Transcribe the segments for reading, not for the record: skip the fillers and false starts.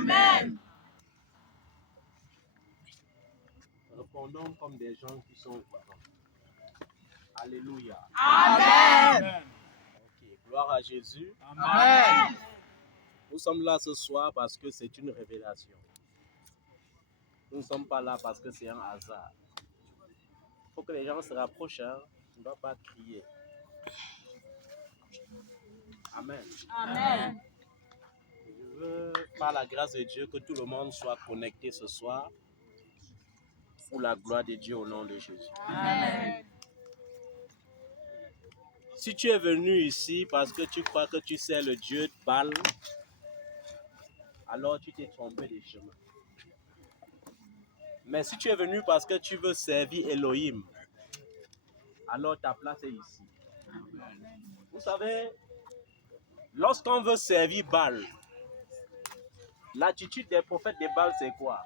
Amen. Répondons comme des gens qui sont vivants. Alléluia. Amen. Ok, gloire à Jésus. Amen. Nous sommes là ce soir parce que c'est une révélation. Nous ne sommes pas là parce que c'est un hasard. Il faut que les gens se rapprochent. Hein. On ne doit pas crier. Amen. Amen. Je veux, par la grâce de Dieu, que tout le monde soit connecté ce soir pour la gloire de Dieu au nom de Jésus. Amen. Si tu es venu ici parce que tu crois que tu sais le Dieu de Baal, alors tu t'es trompé des chemins. Mais si tu es venu parce que tu veux servir Elohim, alors ta place est ici. Vous savez, lorsqu'on veut servir Baal, l'attitude des prophètes de Baal, c'est quoi?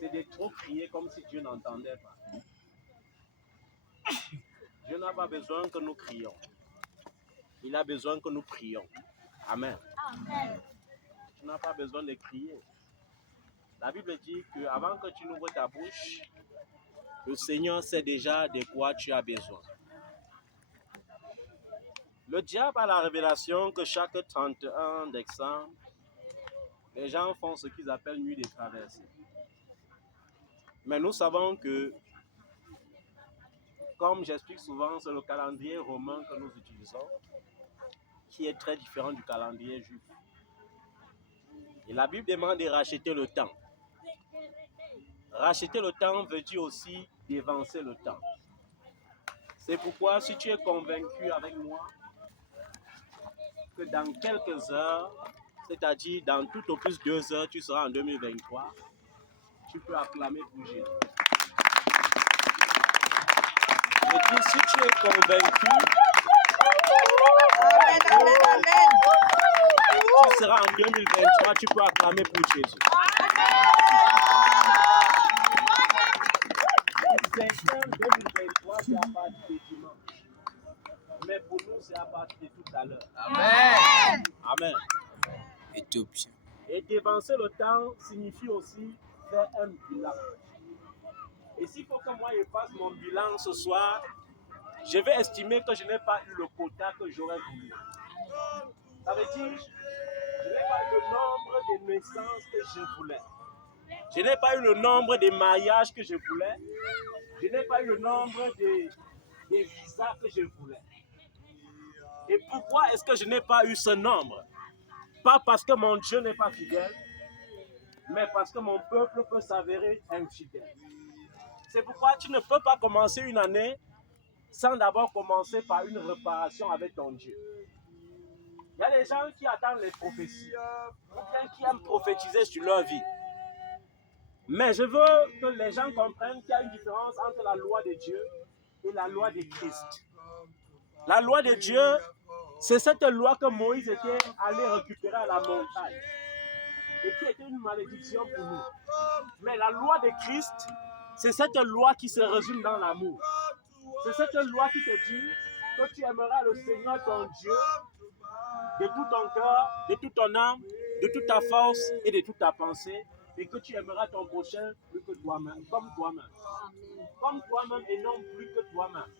C'est de trop crier comme si Dieu n'entendait pas. Dieu n'a pas besoin que nous crions. Il a besoin que nous prions. Amen. Amen. Tu n'as pas besoin de crier. La Bible dit qu'avant que tu n'ouvres ta bouche, le Seigneur sait déjà de quoi tu as besoin. Le diable a la révélation que chaque 31 décembre, les gens font ce qu'ils appellent nuit de traversée. Mais nous savons que, comme j'explique souvent, c'est le calendrier romain que nous utilisons, qui est très différent du calendrier juif. Et la Bible demande de racheter le temps. Racheter le temps veut dire aussi d'évancer le temps. C'est pourquoi si tu es convaincu avec moi que dans quelques heures, c'est-à-dire dans tout au plus 2 heures, tu seras en 2023, tu peux acclamer pour Jésus. Et puis si tu es convaincu, tu seras en 2023, tu peux acclamer pour Jésus. Certains 2023, c'est à partir de dimanche. Mais pour nous, c'est à partir de tout à l'heure. Amen. Amen. Et dévancer le temps signifie aussi faire un bilan. Et s'il faut que moi je fasse mon bilan ce soir, je vais estimer que je n'ai pas eu le quota que j'aurais voulu. Ça veut dire, je n'ai pas eu le nombre de naissances que je voulais. Je n'ai pas eu le nombre de mariages que je voulais. Je n'ai pas eu le nombre de visas que je voulais. Et pourquoi est-ce que je n'ai pas eu ce nombre? Pas parce que mon Dieu n'est pas fidèle, mais parce que mon peuple peut s'avérer infidèle. C'est pourquoi tu ne peux pas commencer une année sans d'abord commencer par une réparation avec ton Dieu. Il y a des gens qui attendent les prophéties, ou bien qui aiment prophétiser sur leur vie. Mais je veux que les gens comprennent qu'il y a une différence entre la loi de Dieu et la loi de Christ. La loi de Dieu, c'est cette loi que Moïse était allé récupérer à la montagne et qui était une malédiction pour nous. Mais la loi de Christ, c'est cette loi qui se résume dans l'amour. C'est cette loi qui te dit que tu aimeras le Seigneur ton Dieu de tout ton cœur, de toute ton âme, de toute ta force et de toute ta pensée, et que tu aimeras ton prochain plus que toi-même, comme toi-même. Comme toi-même et non plus que toi-même.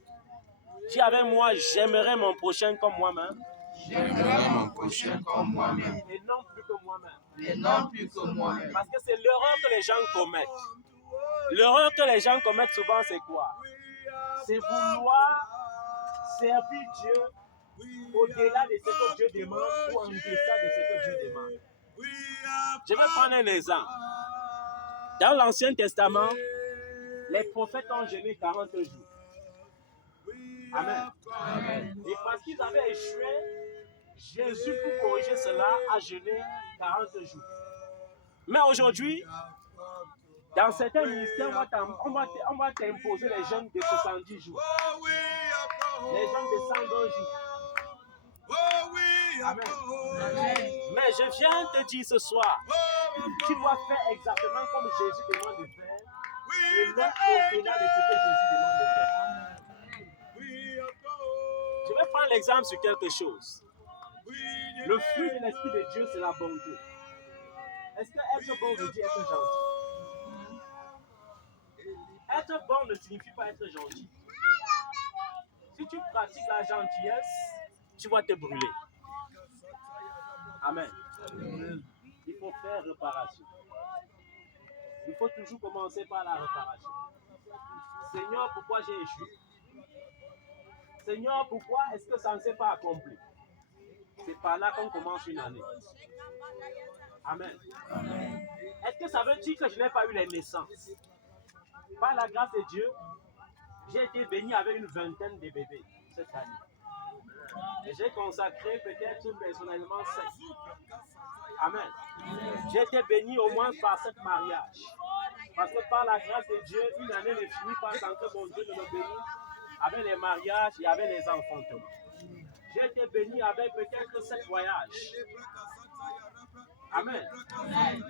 Dis avec moi, j'aimerai mon prochain comme moi-même. J'aimerai mon prochain comme moi-même. Et non plus que moi-même. Et non plus que moi-même. Parce que c'est l'erreur que les gens commettent. L'erreur que les gens commettent souvent, c'est quoi? C'est vouloir servir Dieu au-delà de ce que Dieu demande ou en deçà de ce que Dieu demande. Je vais prendre un exemple. Dans l'Ancien Testament, les prophètes ont jeûné 40 jours. Amen. Amen. Et parce qu'ils avaient échoué, Jésus, pour corriger cela, a jeûné 40 jours. Mais aujourd'hui, dans certains ministères, on va t'imposer les jeûnes de 70 jours. Les jeûnes de 120 jours. Amen. Amen. Mais je viens te dire ce soir, tu dois faire exactement comme Jésus demande de faire et non au-delà de ce que Jésus demande de faire. Je vais prendre l'exemple sur quelque chose. Le fruit de l'Esprit de Dieu, c'est la bonté. Est-ce que être bon veut dire être gentil? Être bon ne signifie pas être gentil. Si tu pratiques la gentillesse, tu vas te brûler. Amen. Il faut faire réparation. Il faut toujours commencer par la réparation. Seigneur, pourquoi j'ai échoué? Seigneur, pourquoi est-ce que ça ne s'est pas accompli? C'est par là qu'on commence une année. Amen. Est-ce que ça veut dire que je n'ai pas eu les naissances? Par la grâce de Dieu, j'ai été béni avec une vingtaine de bébés cette année. Et j'ai consacré peut-être personnellement 5. Amen. J'ai été béni au moins par 7 mariages. Parce que par la grâce de Dieu, une année ne finit pas sans que mon Dieu ne me bénisse avec les mariages et avec les enfantements. J'ai été béni avec peut-être 7 voyages. Amen.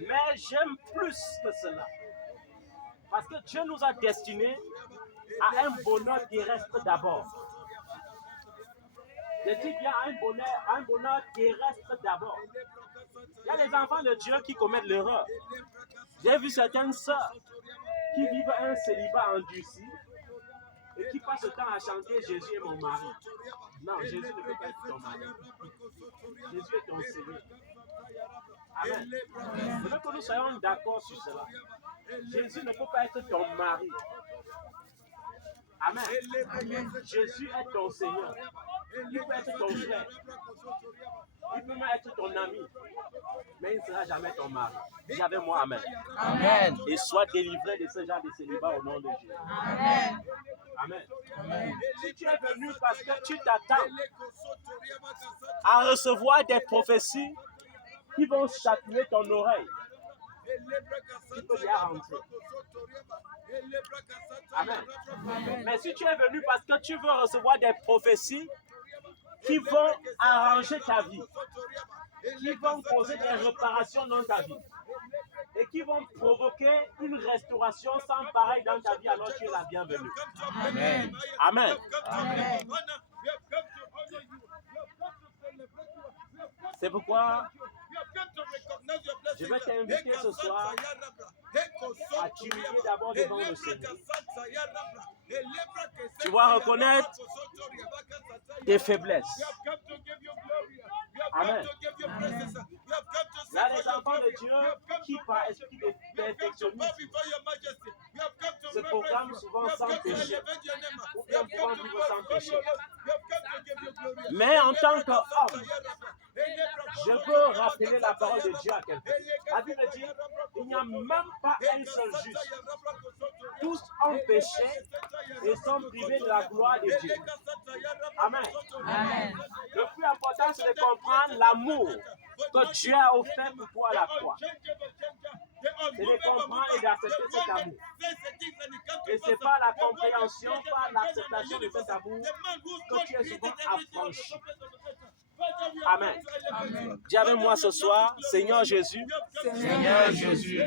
Mais j'aime plus que cela. Parce que Dieu nous a destinés à un bonheur terrestre d'abord. Je dis bien à un bonheur terrestre d'abord. Il y a les enfants de Dieu qui commettent l'erreur. J'ai vu certaines sœurs qui vivent un célibat endurci et qui passent le temps à chanter Jésus est mon mari. Non, Jésus ne peut pas être ton mari. Jésus est ton Seigneur. Amen. Je veux que nous soyons d'accord sur cela. Jésus ne peut pas être ton mari. Amen. Jésus est ton Seigneur. Il peut être ton frère. Il peut même être ton ami. Mais il ne sera jamais ton mari. Dis avec moi, Amen. Amen. Et sois délivré de ce genre de célibat au nom de Jésus. Amen. Amen. Si tu es venu parce que tu t'attends à recevoir des prophéties qui vont chatouiller ton oreille, tu peux bien rentrer. Amen. Mais si tu es venu parce que tu veux recevoir des prophéties qui vont arranger ta vie, qui vont causer des réparations dans ta vie et qui vont provoquer une restauration sans pareil dans ta vie, alors tu es la bienvenue. Amen. Amen. Amen. C'est pourquoi je vais t'inviter ce soir à t'humilier d'abord devant le Seigneur. Tu vas reconnaître tes faiblesses. Amen. Il y a les enfants de Dieu qui, par esprit de perfectionnisme, se proclament souvent sans péché, ou bien pouvant vivre sans péché. Mais en tant qu'homme, je veux rappeler la parole de Dieu à quelqu'un. La Bible dit, il n'y a même pas un seul juste. Tous ont péché et sont privés de la gloire de Dieu. Amen. Amen. Le plus important, c'est de comprendre l'amour que Dieu a offert pour toi à la croix. C'est de comprendre et d'accepter cet amour. Et c'est par la compréhension, par l'acceptation de cet amour que tu es souvent affranchi. Amen. Amen. Dis avec moi ce soir, Seigneur Jésus, Seigneur Jésus,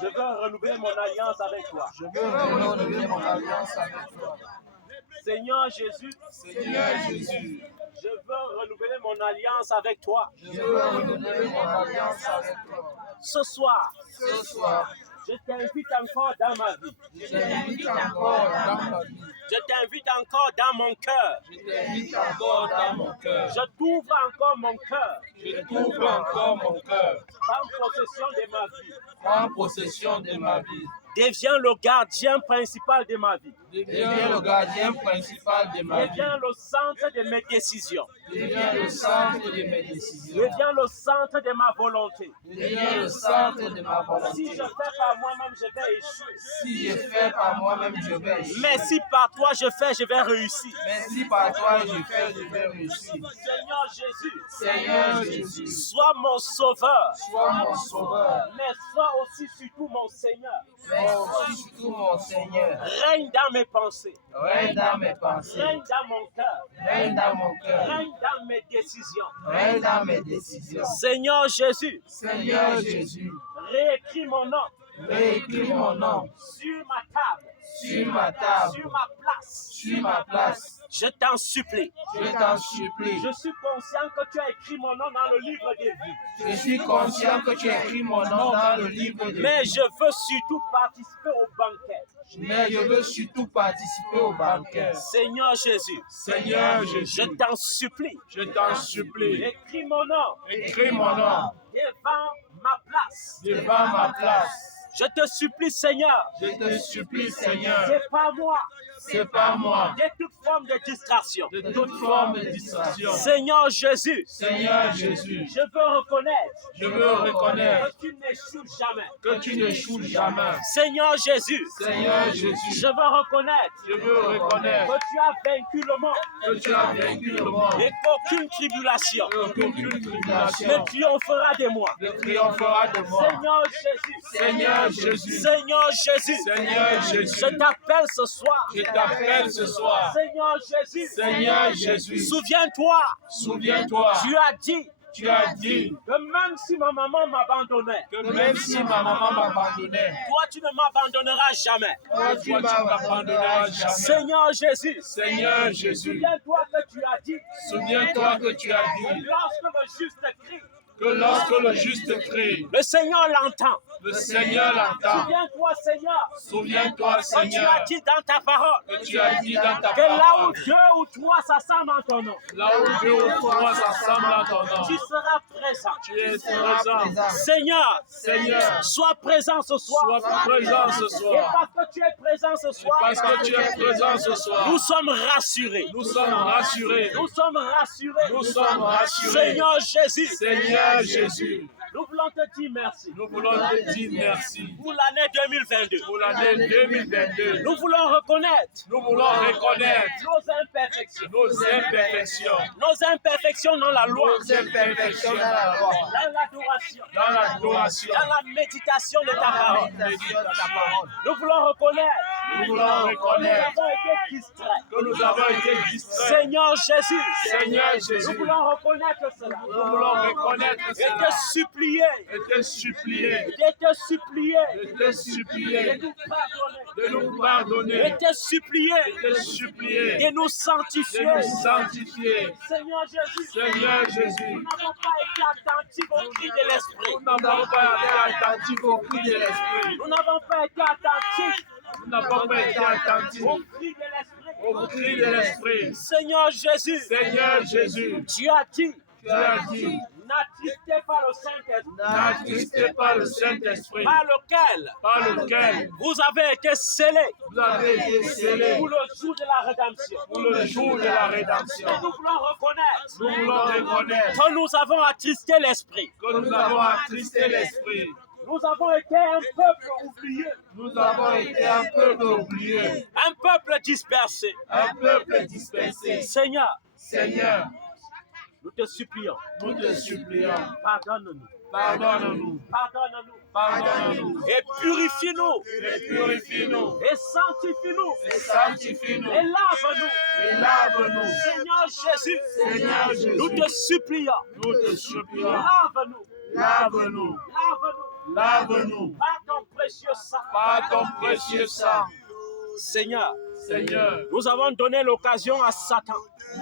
je veux renouveler mon alliance avec toi. je veux renouveler mon alliance avec toi. Seigneur Jésus, Seigneur Jésus, je veux renouveler mon alliance avec toi. je veux renouveler mon alliance avec toi. Ce soir, Ce soir, je t'invite encore dans ma vie. je t'invite encore dans ma vie. Je t'invite encore dans mon cœur. Je t'invite encore dans mon cœur. Je t'ouvre encore mon cœur. Je t'ouvre encore mon cœur. Prends possession de ma vie. Prends possession de ma vie. Deviens le gardien principal de ma vie. Deviens le gardien principal de ma vie. Deviens le centre de mes décisions. Deviens le centre de mes décisions. Deviens le centre de ma volonté. Deviens le centre de ma Si je volonté. fais par moi-même, je vais échouer. Si je fais par moi-même, je vais échouer. Mais si par toi je fais, je vais réussir. Mais si par toi je fais, je vais réussir. Seigneur Jésus, Seigneur Jésus, sois mon sauveur, sois mon sauveur, mais sois aussi surtout mon Seigneur. mais aussi surtout mon Seigneur. Règne dans mes pensées, Règne dans mes pensées, règne dans mon cœur, règne dans mon cœur, règne dans mes décisions. règne dans mes décisions. Seigneur Jésus, Seigneur Jésus, réécris mon nom réécris mon nom sur ma table, sur ma table, sur ma place. sur ma place. Je t'en supplie. Je t'en supplie. Je suis conscient que tu as écrit mon nom dans le livre des vies. Je suis conscient que tu as écrit mon nom dans le livre de Mais vie. je veux surtout participer au banquet. Mais je veux surtout participer au banquet. Seigneur Jésus, Seigneur Jésus, je t'en supplie. je t'en supplie, Écris mon nom écris mon nom devant ma place. devant ma place. Je te supplie, Seigneur, Je te supplie, Seigneur, c'est pas moi sépare moi de toute forme de distraction. de toute forme de distraction. Seigneur Jésus, Seigneur Jésus, je veux reconnaître je veux reconnaître que tu n'échoues jamais. que tu n'échoues jamais. Seigneur Jésus, Seigneur Jésus, je veux reconnaître je veux reconnaître que tu as vaincu le monde que tu as vaincu le monde et qu'aucune tribulation et qu'aucune ne tribulation triomphera de moi. ne triomphera de moi. Seigneur Jésus, Seigneur Jésus, Seigneur Jésus, Seigneur Jésus, je t'appelle ce soir. je t'appelle ce soir. Seigneur Jésus, Seigneur Jésus, souviens-toi, souviens-toi, tu as dit tu as dit que même si ma maman m'abandonnait, que même si ma maman m'abandonnait, toi tu ne m'abandonneras jamais. toi tu m'abandonneras jamais. Seigneur Jésus, Seigneur Jésus, souviens-toi que tu as dit souviens-toi que tu as que dit lorsque le juste crie, que lorsque le juste crie, le Seigneur l'entend. le Seigneur l'entend. Souviens-toi, Seigneur, Souviens-toi, que tu Seigneur, as dit dans ta parole que tu as dit dans ta que là où parole, 2 ou 3 s'assemblent en ton nom, là où 2 ou 3 s'assemblent en ton nom, tu seras présent. tu es présent. Seigneur, Seigneur, sois présent ce soir. sois présent ce Et soir. parce que tu es présent ce soir, Parce que tu es présent ce soir, nous sommes rassurés. nous sommes rassurés. Nous sommes rassurés. Nous sommes rassurés. Seigneur Jésus, Seigneur Jésus, nous voulons te dire merci nous voulons te dire merci pour l'année 2022. pour l'année 2022. Nous voulons reconnaître Nous voulons reconnaître nos imperfections. nos imperfections, Nos imperfections dans la loi, nos imperfections dans la loi, dans l'adoration, dans l'adoration, dans la méditation de ta parole. méditation de ta parole. Nous voulons reconnaître Nous voulons que nous reconnaître avons été distraits. que nous avons été distraits. Seigneur Jésus, Seigneur nous Jésus, voulons reconnaître cela. nous voulons reconnaître Et cela te supplier, et te supplier, et te supplier et te supplier de nous pardonner, de nous pardonner, et te supplier et te supplier de nous de sanctifier. nous sanctifier. Seigneur Jésus, Seigneur Jésus, nous n'avons pas été attentifs au cri de l'Esprit. nous n'avons pas été attentifs au cri de l'Esprit. Nous n'avons pas été attentifs Nous n'avons pas été attentifs au cri de l'Esprit. au cri de l'Esprit. Seigneur Jésus, Seigneur Jésus, tu as dit, tu as dit, n'attristez pas le Saint-Esprit, n'attristez pas le Saint-Esprit, par lequel lequel vous avez été scellés vous avez été scellés pour le jour de la rédemption. pour le jour de la rédemption. Nous voulons reconnaître Nous voulons reconnaître que nous avons attristé l'Esprit. que nous avons attristé l'Esprit. Nous avons été un peuple oublié, Nous avons été un peuple oublié, un peuple dispersé. un peuple dispersé. Seigneur, Seigneur, nous te supplions, nous te supplions, pardonne-nous, pardonne-nous, pardonne-nous pardonne-nous, et purifie-nous et purifie-nous, et sanctifie-nous et sanctifie-nous, et lave-nous. et lave-nous. Seigneur Jésus, Seigneur Jésus, nous te supplions, nous te supplions, lave-nous, lave-nous, lave-nous lave-nous par ton précieux sang. par ton précieux sang. Seigneur, Seigneur, nous avons donné l'occasion à Satan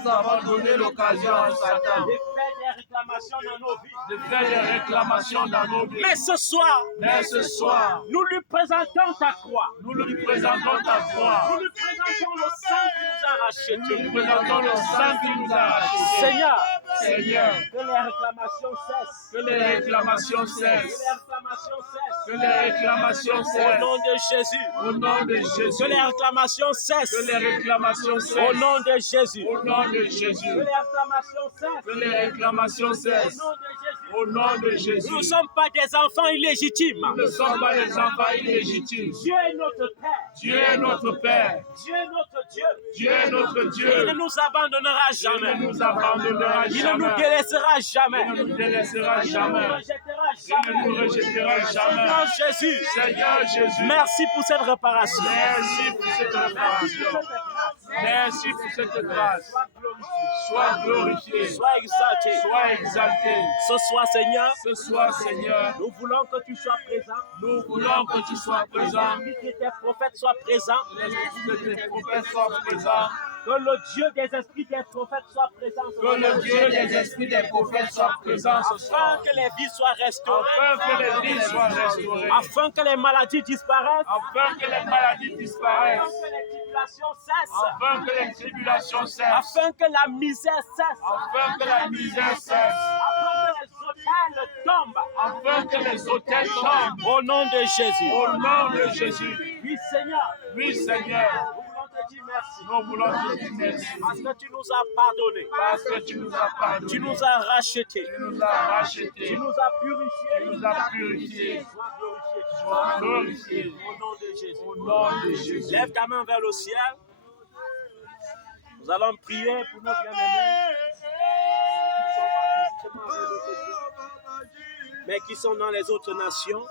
nous avons donné l'occasion à Satan de faire des réclamations dans nos vies. de faire des réclamations dans nos vies. Mais ce soir, Mais ce soir, nous lui présentons ta croix. nous lui présentons ta croix. Nous lui présentons le sang qui nous a rachetés. Nous lui présentons le sang qui nous a rachetés. Seigneur, Seigneur, que les réclamations cessent. que les réclamations Que cessent. les réclamations cessent. Que les réclamations Au cessent. nom de Jésus. Au nom de Que Jésus. les réclamations Que cessent. les réclamations Au cessent. nom de Jésus. Au nom de Que Jésus. les réclamations cessent. Que les réclamations Au cessent. nom de Jésus. Au nom de Nous Jésus. ne sommes pas des enfants illégitimes. Nous ne sommes pas des enfants illégitimes. Dieu est notre Père. Dieu est notre Père. Dieu est notre Dieu. Dieu est notre Il Dieu. ne nous abandonnera Il jamais. ne nous abandonnera Il ne jamais. nous délaissera jamais. Il ne nous délaissera Il ne nous jamais. rejettera Il ne nous jamais. rejettera jamais. Seigneur Jésus, Seigneur Jésus, merci pour cette réparation. merci pour cette réparation. Merci pour cette grâce. Sois glorifié. Sois exalté. Sois exalté. Ce soir, Seigneur, Ce soir, Seigneur, nous voulons que tu sois présent. nous voulons que tu sois présent. Que tes prophètes soient présents. Que tes prophètes soient présents. Que le Dieu des esprits des prophètes soit présent. Que le Dieu des esprits des prophètes soit présent ce Afin soir. que les vies soient restaurées. Afin que les vies soient restaurées. Afin que les maladies disparaissent. Afin que les maladies disparaissent. Afin que les tribulations cessent. Afin que les tribulations cessent. Afin que la misère cesse. Afin que la misère cesse. Afin que les hôtels tombent. Afin que les hôtels tombent. Au nom de Jésus. Au nom de Jésus. Oui, Seigneur. Oui, Seigneur. Nous voulons te dire merci. Nous voulons te dire merci. Parce que tu nous as pardonné. Parce que tu nous as pardonné. Tu nous as rachetés. Tu nous as rachetés. Tu nous as purifiés. Tu nous as purifiés. Sois glorifié. Sois glorifié. Au nom de Jésus. Au nom de Jésus. Lève ta main vers le ciel. Nous allons prier pour nos bien-aimés qui sont pas physiquement avec nous ce soir, mais qui sont dans les autres nations,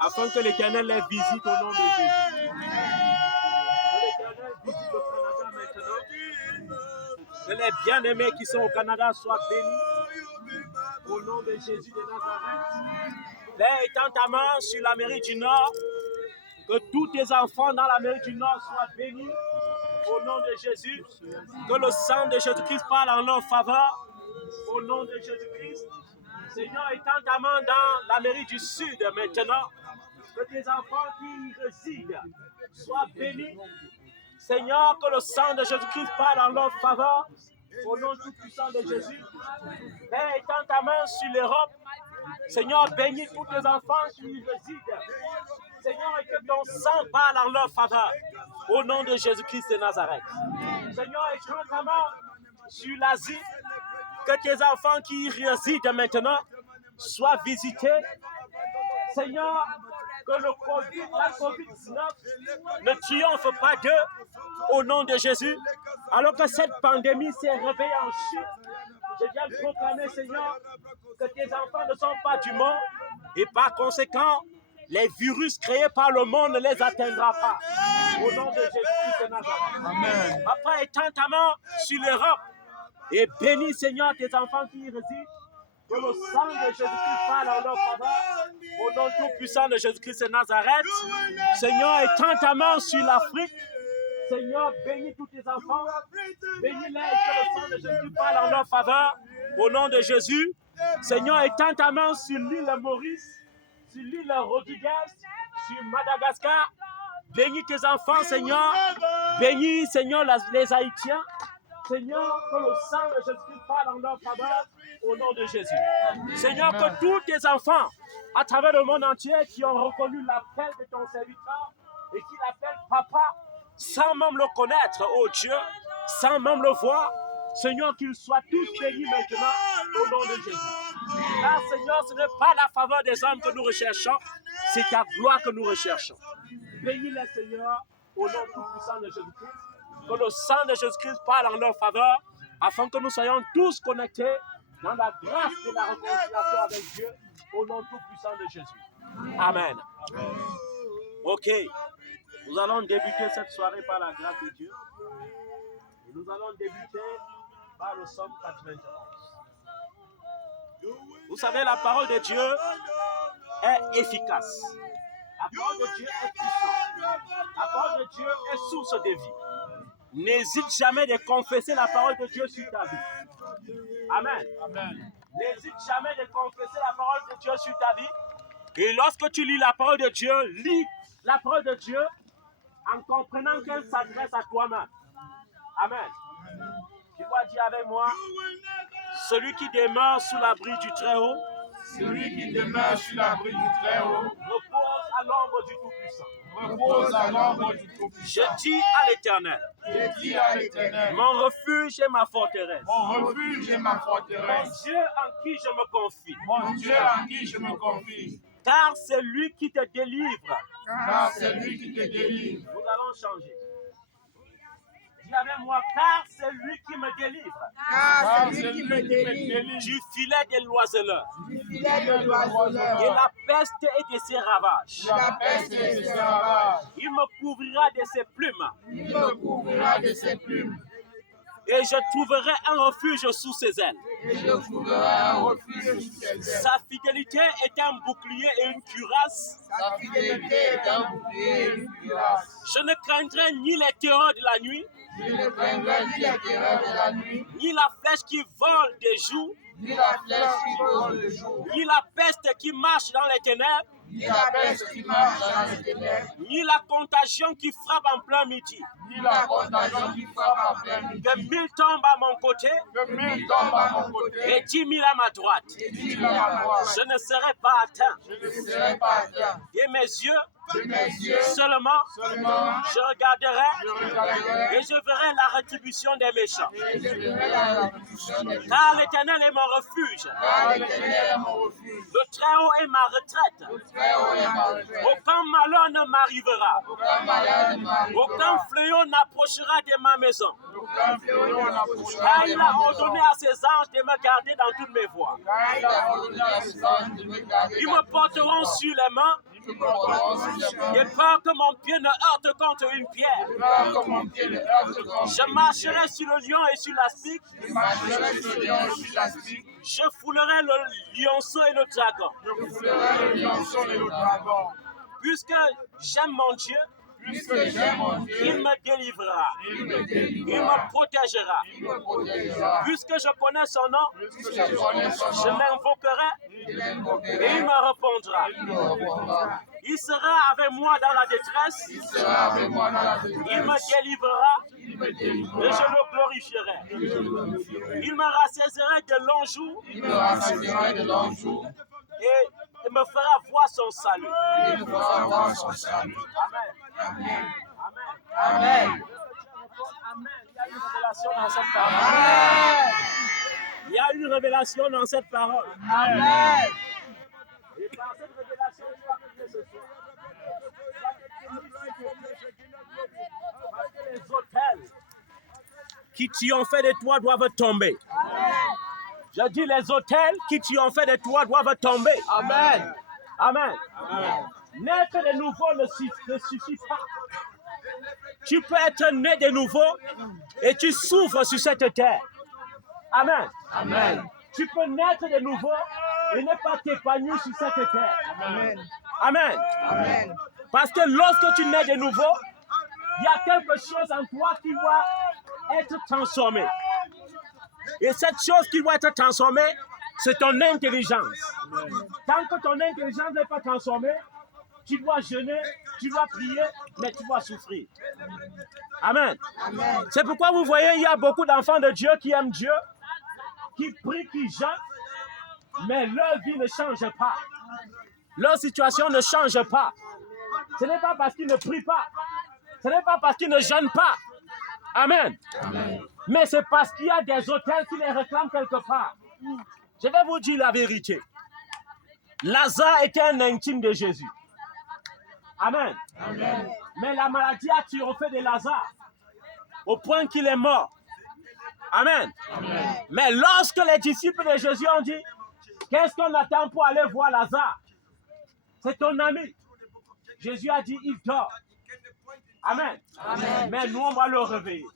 afin que l'Éternel les visite au nom de Jésus. Que l'Éternel visite le Canada maintenant. Que les bien-aimés qui sont au Canada soient bénis au nom de Jésus de Nazareth. Père, étends ta main sur l'Amérique du Nord. Que tous tes enfants dans l'Amérique du Nord soient bénis au nom de Jésus. Que le sang de Jésus-Christ parle en leur faveur au nom de Jésus-Christ. Seigneur, étends ta main dans l'Amérique du Sud maintenant. Que tes enfants qui y résident soient bénis. Seigneur, que le sang de Jésus-Christ parle en leur faveur au nom tout-puissant de Jésus. Père, étends ta main sur l'Europe. Seigneur, bénis tous tes enfants qui y résident. Seigneur, et que ton sang parle en leur faveur. Au nom de Jésus-Christ de Nazareth. Seigneur, étends ta main sur l'Asie. Que tes enfants qui y résident maintenant soient visités. Seigneur, que la COVID-19 ne triomphe pas d'eux. Au nom de Jésus. Alors que cette pandémie s'est réveillée en chute. Je viens de proclamer, Seigneur, que tes enfants ne sont pas du monde. Et par conséquent, les virus créés par le monde ne les atteindra pas. Au nom de Jésus-Christ de Nazareth. Amen. Papa, étends ta main sur l'Europe et bénis, Seigneur, tes enfants qui y résident. Que le sang de Jésus-Christ parle en leur faveur. Au nom tout-puissant de Jésus-Christ de Nazareth. Seigneur, étends ta main sur l'Afrique. Seigneur, bénis tous tes enfants. Bénis-les et que le sang de Jésus parle en leur faveur. Au nom de Jésus. Seigneur, étends ta main sur l'île Maurice, sur l'île Rodriguez, sur Madagascar. Bénis tes enfants, Seigneur. Bénis, Seigneur, les Haïtiens. Seigneur, que le sang de Jésus parle en leur faveur. Au nom de Jésus. Seigneur, que tous tes enfants, à travers le monde entier, qui ont reconnu l'appel de ton serviteur et qui l'appellent Papa, sans même le connaître, oh Dieu, sans même le voir, Seigneur, qu'ils soient tous bénis maintenant au nom de Jésus. Car Seigneur, ce n'est pas la faveur des hommes que nous recherchons, c'est ta gloire que nous recherchons. Bénis-les, Seigneur, au nom tout-puissant de Jésus-Christ. Que le sang de Jésus-Christ parle en leur faveur, afin que nous soyons tous connectés dans la grâce de la réconciliation avec Dieu, au nom tout-puissant de Jésus. Amen. Ok. Nous allons débuter cette soirée par la grâce de Dieu. Et nous allons débuter par le psaume 91. Vous savez, la parole de Dieu est efficace. La parole de Dieu est puissante. La parole de Dieu est source de vie. N'hésite jamais de confesser la parole de Dieu sur ta vie. Amen. Amen. N'hésite jamais de confesser la parole de Dieu sur ta vie. Et lorsque tu lis la parole de Dieu, lis la parole de Dieu en comprenant qu'elle s'adresse à toi-même. Amen. Tu dois dire avec moi, celui qui demeure sous l'abri du Très-Haut, Celui qui demeure sous l'abri du Très-Haut repose à l'ombre du Tout-Puissant. repose à l'ombre du Je Tout-Puissant. dis à l'Éternel, Je dis à l'Éternel, mon refuge et ma forteresse, mon refuge et ma mon forteresse, Dieu en qui je me confie, mon Dieu en qui je me confie, car c'est lui qui te délivre. car c'est lui qui te délivre. Nous allons changer. Dis avec moi, car c'est lui qui me délivre Car c'est lui qui me délivre du filet des loiseleurs, Du filet de l'oiseleur, de la peste et de ses ravages. de la peste et de ses ravages. Il me couvrira de ses plumes, Il me couvrira de ses plumes, Et je trouverai un refuge sous ses ailes. Sa fidélité est un bouclier et une cuirasse. Je ne craindrai ni les terreurs de la nuit, ni la flèche qui vole des jours, ni la peste qui marche dans les ténèbres, ni la contagion qui frappe en plein midi. Que 1000 tombent à mon côté et 10 000 à ma droite. Je ne serai pas atteint. Et mes yeux seulement, je regarderai et je verrai la rétribution des méchants. Car l'Éternel est mon refuge. Le Très-Haut est ma retraite. Aucun malheur ne m'arrivera. Aucun fléau n'approchera de ma maison. Car il a ordonné à ses anges de me garder dans toutes mes voies. Ils me porteront sur les mains. J'ai peur que mon pied ne heurte contre une pierre. Je marcherai sur le lion et sur l'aspic. Je foulerai le lionceau et le dragon. Puisque j'aime mon Dieu, il me délivrera. Il me protégera. Puisque je connais son nom, je l'invoquerai et il me répondra. Il sera avec moi dans la détresse. Il me délivrera et je le glorifierai. Il me rassasiera de longs jours et il me fera voir son salut. Amen. Amen. Il y a une révélation dans cette parole. Amen. Et par cette révélation, je crois que Dieu se soit. Parce que les autels qui t'y ont fait de toi doivent tomber. Amen. Je dis les autels qui t'y ont fait de toi doivent tomber. Amen. Amen. Amen. Naître de nouveau ne suffit pas. Tu peux être né de nouveau et tu souffres sur cette terre. Amen. Amen. Tu peux naître de nouveau et ne pas t'épanouir sur cette terre. Amen. Amen. Amen. Parce que lorsque tu nais de nouveau, il y a quelque chose en toi qui doit être transformé. Et cette chose qui doit être transformée, c'est ton intelligence. Tant que ton intelligence n'est pas transformée, tu dois jeûner, tu dois prier, mais tu dois souffrir. Amen. Amen. C'est pourquoi vous voyez, il y a beaucoup d'enfants de Dieu qui aiment Dieu, qui prient, qui jeûnent, mais leur vie ne change pas. Leur situation ne change pas. Ce n'est pas parce qu'ils ne prient pas. Ce n'est pas parce qu'ils ne jeûnent pas. Amen. Amen. Mais c'est parce qu'il y a des autels qui les réclament quelque part. Je vais vous dire la vérité. Lazare était un intime de Jésus. Amen. Amen. Mais la maladie a triomphé de Lazare au point qu'il est mort. Amen. Amen. Mais lorsque les disciples de Jésus ont dit, qu'est-ce qu'on attend pour aller voir Lazare? C'est ton ami. Jésus a dit, il dort. Amen. Amen. Mais nous, on va le réveiller.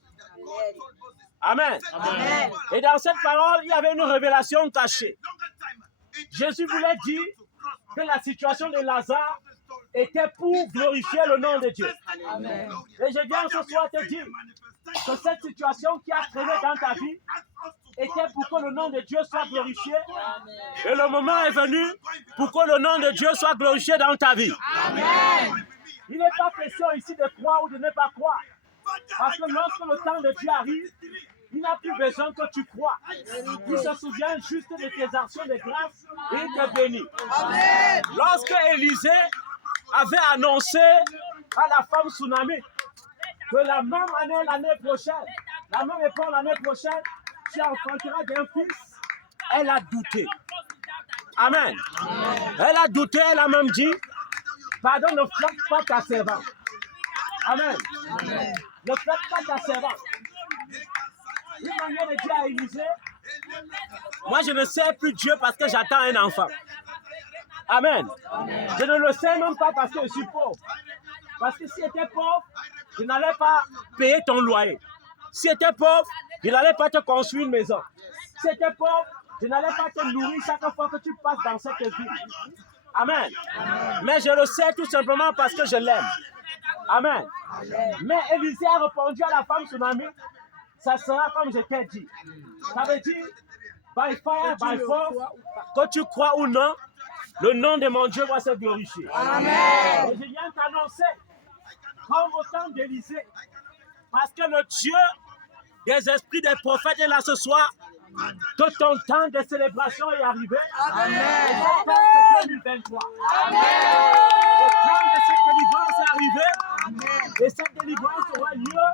Amen. Amen. Et dans cette parole, il y avait une révélation cachée. Jésus voulait dire que la situation de Lazare était pour glorifier le nom de Dieu. Amen. Et je viens ce soir te dire que cette situation qui a traîné dans ta vie était pour que le nom de Dieu soit glorifié. Amen. Et le moment est venu pour que le nom de Dieu soit glorifié dans ta vie. Amen. Il n'est pas question ici de croire ou de ne pas croire. Parce que lorsque le temps de Dieu arrive, il n'a plus besoin que tu crois. Il se souvient juste de tes actions de grâce et il te bénit. Amen. Lorsque Élisée avait annoncé à la femme Tsunami que la même année, l'année prochaine, la même époque l'année prochaine, tu enfanteras d'un fils, elle a douté. Amen. Elle a douté, elle a même dit, pardon, ne flatte pas ta servante. Amen. Ne flatte pas ta servante. Une manière de dire à Élisée, moi je ne sais plus Dieu parce que j'attends un enfant. Amen. Je ne le sais même pas parce que je suis pauvre. Parce que si j'étais pauvre, je n'allais pas payer ton loyer. Si j'étais pauvre, Je n'allais pas te construire une maison. Si tu étais pauvre, je n'allais pas te nourrir chaque fois que tu passes dans cette vie. Amen. Mais je le sais tout simplement parce que je l'aime. Amen. Mais Élisée a répondu à la femme tsunami, ça sera comme je t'ai dit. Ça veut dire, by fire, by force, que tu crois ou non, le nom de mon Dieu va se glorifier. Amen. Et je viens t'annoncer, comme au temps d'Élisée, parce que le Dieu des esprits des prophètes est là ce soir, que ton temps de célébration est arrivé. Amen. Et ton temps c'est 2023. Amen. Le temps de cette délivrance est arrivé. Amen. Et cette délivrance aura lieu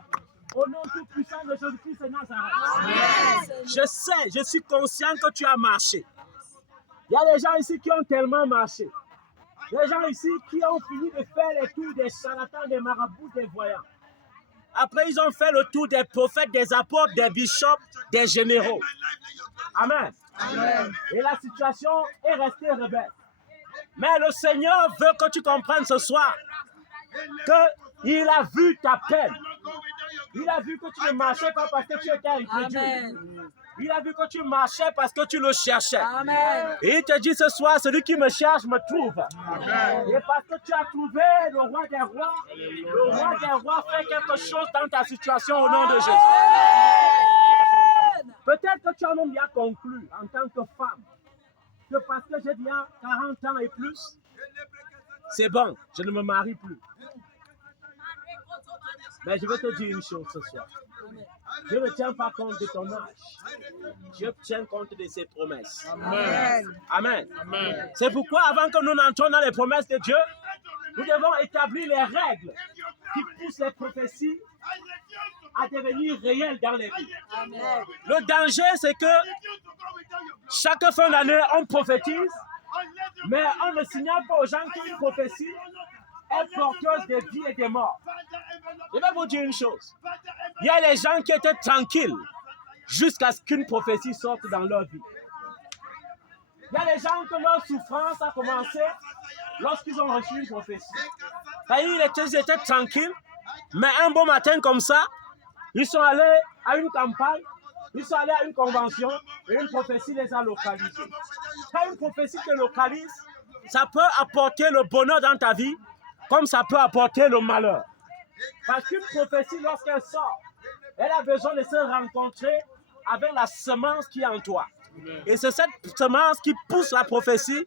au nom tout puissant de Jésus-Christ de Nazareth. Amen. Je sais, je suis conscient que tu as marché. Il y a des gens ici qui ont tellement marché. Des gens ici qui ont fini de faire les tours des charlatans, des marabouts, des voyants. Après, ils ont fait le tour des prophètes, des apôtres, des bishops, des généraux. Amen. Amen. Et la situation est restée rebelle. Mais le Seigneur veut que tu comprennes ce soir qu'il a vu ta peine. Il a vu que tu ne marchais pas parce que tu étais incrédule. Il a vu que tu marchais parce que tu le cherchais. Amen. Et il te dit ce soir, celui qui me cherche me trouve. Amen. Et parce que tu as trouvé le roi des rois fait quelque chose dans ta situation au nom de Jésus. Peut-être que tu as même bien conclu en tant que femme que parce que j'ai bien 40 ans et plus, c'est bon, je ne me marie plus. Mais je vais te dire une chose ce soir. Je ne tiens pas compte de ton âge. Je tiens compte de ses promesses. Amen. Amen. Amen. C'est pourquoi avant que nous n'entrions dans les promesses de Dieu, nous devons établir les règles qui poussent les prophéties à devenir réelles dans les vies. Amen. Le danger, c'est que chaque fin d'année, on prophétise, mais on ne signale pas aux gens qu'une prophétie est porteuse de vie et de mort. Je vais vous dire une chose. Il y a les gens qui étaient tranquilles jusqu'à ce qu'une prophétie sorte dans leur vie. Il y a les gens que leur souffrance a commencé lorsqu'ils ont reçu une prophétie. Ils étaient tranquilles, mais un beau matin comme ça, ils sont allés à une campagne, ils sont allés à une convention et une prophétie les a localisés. Quand une prophétie te localise, ça peut apporter le bonheur dans ta vie, comme ça peut apporter le malheur. Parce qu'une prophétie, lorsqu'elle sort, elle a besoin de se rencontrer avec la semence qui est en toi. Et c'est cette semence qui pousse la prophétie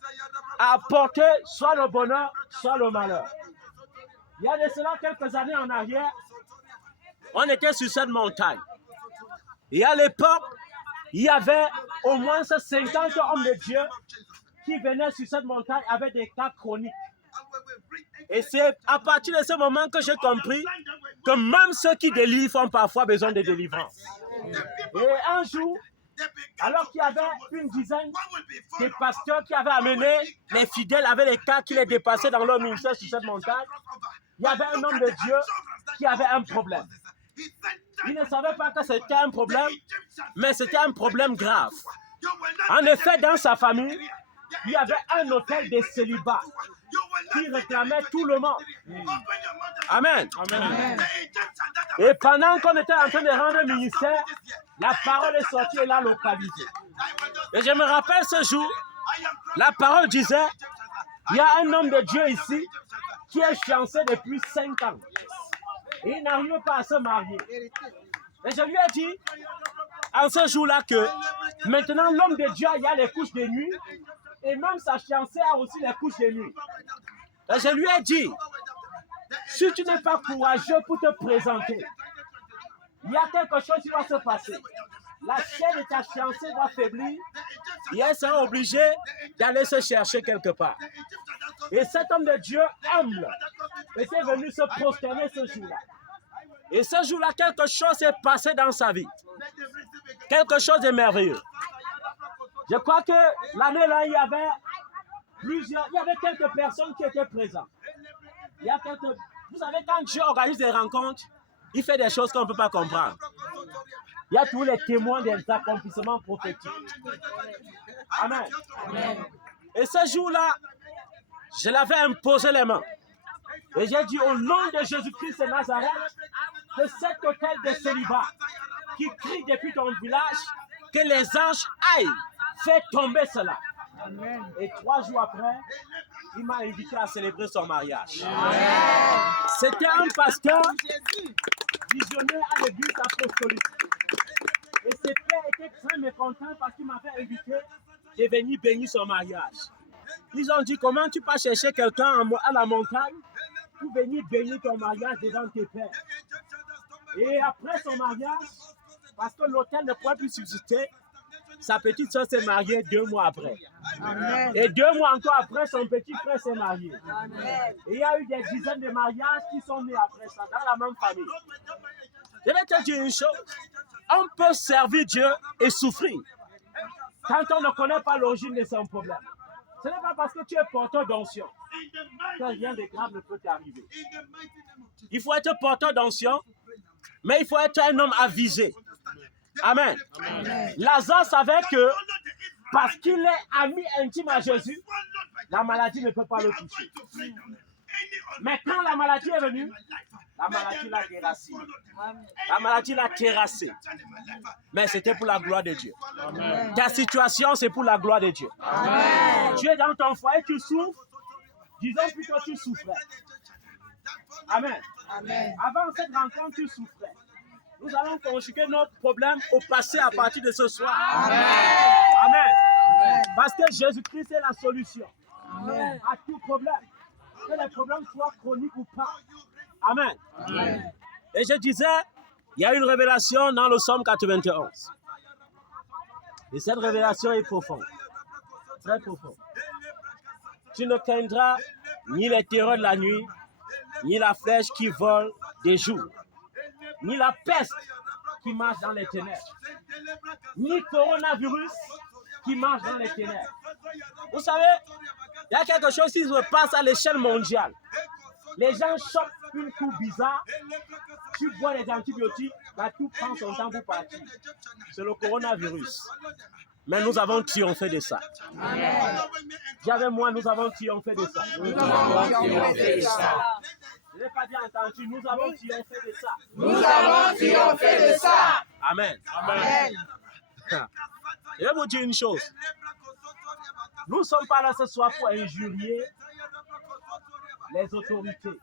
à apporter soit le bonheur, soit le malheur. Il y a de cela quelques années en arrière, on était sur cette montagne. Et à l'époque, il y avait au moins 50 hommes de Dieu qui venaient sur cette montagne avec des cas chroniques. Et c'est à partir de ce moment que j'ai compris que même ceux qui délivrent ont parfois besoin de délivrance. Et un jour, alors qu'il y avait une dizaine de pasteurs qui avaient amené les fidèles avec les cas qui les dépassaient dans leur ministère sur cette montagne, il y avait un homme de Dieu qui avait un problème. Il ne savait pas que c'était un problème, mais c'était un problème grave. En effet, dans sa famille, il y avait un hôtel de célibat qui réclamait tout le monde. Amen. Amen. Et pendant qu'on était en train de rendre le ministère, la parole est sortie et l'a localisée. Et je me rappelle ce jour, la parole disait, il y a un homme de Dieu ici qui est fiancé depuis 5 ans. Et il n'arrive pas à se marier. Et je lui ai dit, en ce jour-là, que maintenant l'homme de Dieu, il y a les couches de nuit, et même sa fiancée a aussi les couches de nuit. Et je lui ai dit, si tu n'es pas courageux pour te présenter, il y a quelque chose qui va se passer. La chair de ta fiancée va faiblir et elle sera obligée d'aller se chercher quelque part. Et cet homme de Dieu humble était venu se prosterner ce jour-là. Et ce jour-là, quelque chose s'est passé dans sa vie. Quelque chose de merveilleux. Je crois que l'année-là, il y avait quelques personnes qui étaient présentes. Vous savez, quand Dieu organise des rencontres, il fait des choses qu'on ne peut pas comprendre. Il y a tous les témoins des accomplissements prophétiques. Amen. Et ce jour-là, je l'avais imposé les mains. Et j'ai dit au nom de Jésus-Christ de Nazareth, de cet hôtel de célibat, qui crie depuis ton village que les anges aillent faire tomber cela. Et 3 jours après, il m'a invité à célébrer son mariage. C'était un pasteur visionnaire à l'église apostolique. Et ses pères étaient très mécontents parce qu'il m'avait invité de venir bénir son mariage. Ils ont dit, comment tu peux chercher quelqu'un à la montagne pour venir bénir ton mariage devant tes pères. Et après son mariage, parce que l'hôtel ne pouvait plus subsister, sa petite soeur s'est mariée 2 mois après. Amen. Et 2 mois encore après, son petit frère s'est marié. Amen. Et il y a eu des dizaines de mariages qui sont nés après ça, dans la même famille. Je vais te dire une chose, on peut servir Dieu et souffrir quand on ne connaît pas l'origine de son problème. Ce n'est pas parce que tu es porteur d'onction que rien de grave ne peut t'arriver. Il faut être porteur d'onction, mais il faut être un homme avisé. Amen. Amen. Lazare savait que parce qu'il est ami intime à Jésus, la maladie ne peut pas le toucher. Mais quand la maladie est venue, la maladie l'a terrassé. La maladie l'a terrassé. Mais c'était pour la gloire de Dieu. Amen. Ta situation, c'est pour la gloire de Dieu. Amen. Tu es dans ton foyer, tu souffres. Disons plutôt que tu souffrais. Amen. Amen. Avant cette rencontre, tu souffrais. Nous allons conjuguer notre problème au passé à partir de ce soir. Amen. Amen. Amen. Parce que Jésus-Christ est la solution. Amen. À tout problème. Que les problèmes soient chroniques ou pas. Amen. Amen. Et je disais, il y a une révélation dans le Psaume 91. Et cette révélation est profonde. Très profonde. Tu ne craindras ni les terreurs de la nuit, ni la flèche qui vole des jours, ni la peste qui marche dans les ténèbres, ni coronavirus qui marche dans les ténèbres. Vous savez, il y a quelque chose qui se passe à l'échelle mondiale. Les gens chopent une coupe bizarre, tu bois les antibiotiques, tout prend son temps pour partir. C'est le coronavirus. Mais nous avons triomphé de ça. J'avais moi, nous avons triomphé de ça. Nous avons triomphé de ça. Je n'ai pas bien entendu, nous avons triomphé de ça. Nous avons triomphé de ça. Amen. Amen. Je vais vous dire une chose. Nous ne sommes pas là ce soir pour injurier les autorités.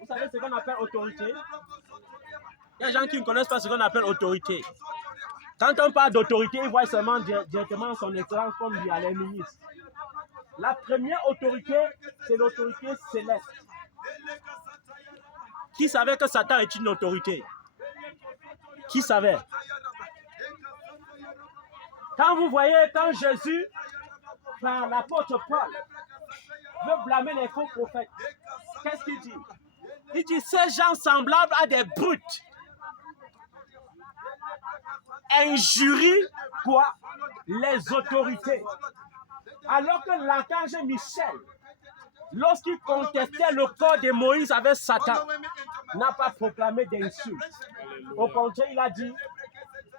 Vous savez ce qu'on appelle autorité? Il y a des gens qui ne connaissent pas ce qu'on appelle autorité. Quand on parle d'autorité, ils voient seulement directement son excellence comme dit à les ministres. La première autorité, c'est l'autorité céleste. Qui savait que Satan est une autorité? Qui savait? Quand vous voyez, quand Jésus, par l'apôtre Paul, veut blâmer les faux prophètes, qu'est-ce qu'il dit? Il dit, ces gens semblables à des brutes injurient quoi? Les autorités. Alors que l'archange Michel, lorsqu'il contestait le corps de Moïse avec Satan, n'a pas proclamé d'insulte. Au contraire, il a dit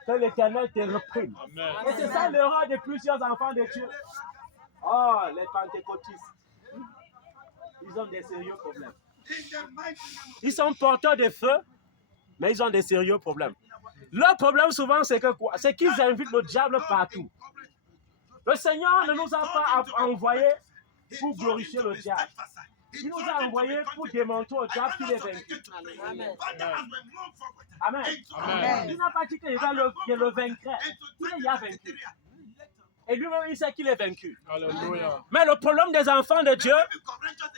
que l'Éternel te reprime. Et c'est ça l'erreur de plusieurs enfants de Dieu. Oh, les pentecôtistes, ils ont des sérieux problèmes. Ils sont porteurs de feu, mais ils ont des sérieux problèmes. Leur problème souvent, c'est que quoi? C'est qu'ils invitent le diable partout. Le Seigneur ne nous a pas envoyés pour glorifier le diable. Il nous a envoyés pour démontrer au diable qu'il est vaincu. Amen. Amen. Amen. Il n'a pas dit qu'il le vaincrait. Il est vaincu. Et lui-même, il sait qu'il est vaincu. Alléluia. Mais le problème des enfants de Dieu,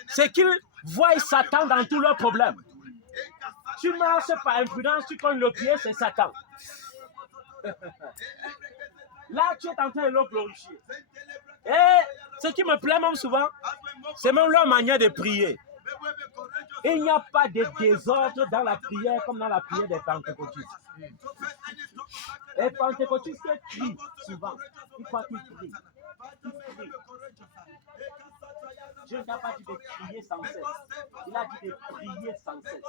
c'est qu'ils voient Satan dans tous leurs problèmes. Tu marches par imprudence, tu cognes le pied, c'est Satan. Là, tu es en train de le glorifier. Et ce qui me plaît même souvent, c'est même leur manière de prier. Il n'y a pas de désordre dans la prière comme dans la prière des pentecôtistes. Les pentecôtistes crient souvent. Il faut qu'ils prient. Dieu n'a pas dit de crier sans cesse. Il a dit de prier sans cesse.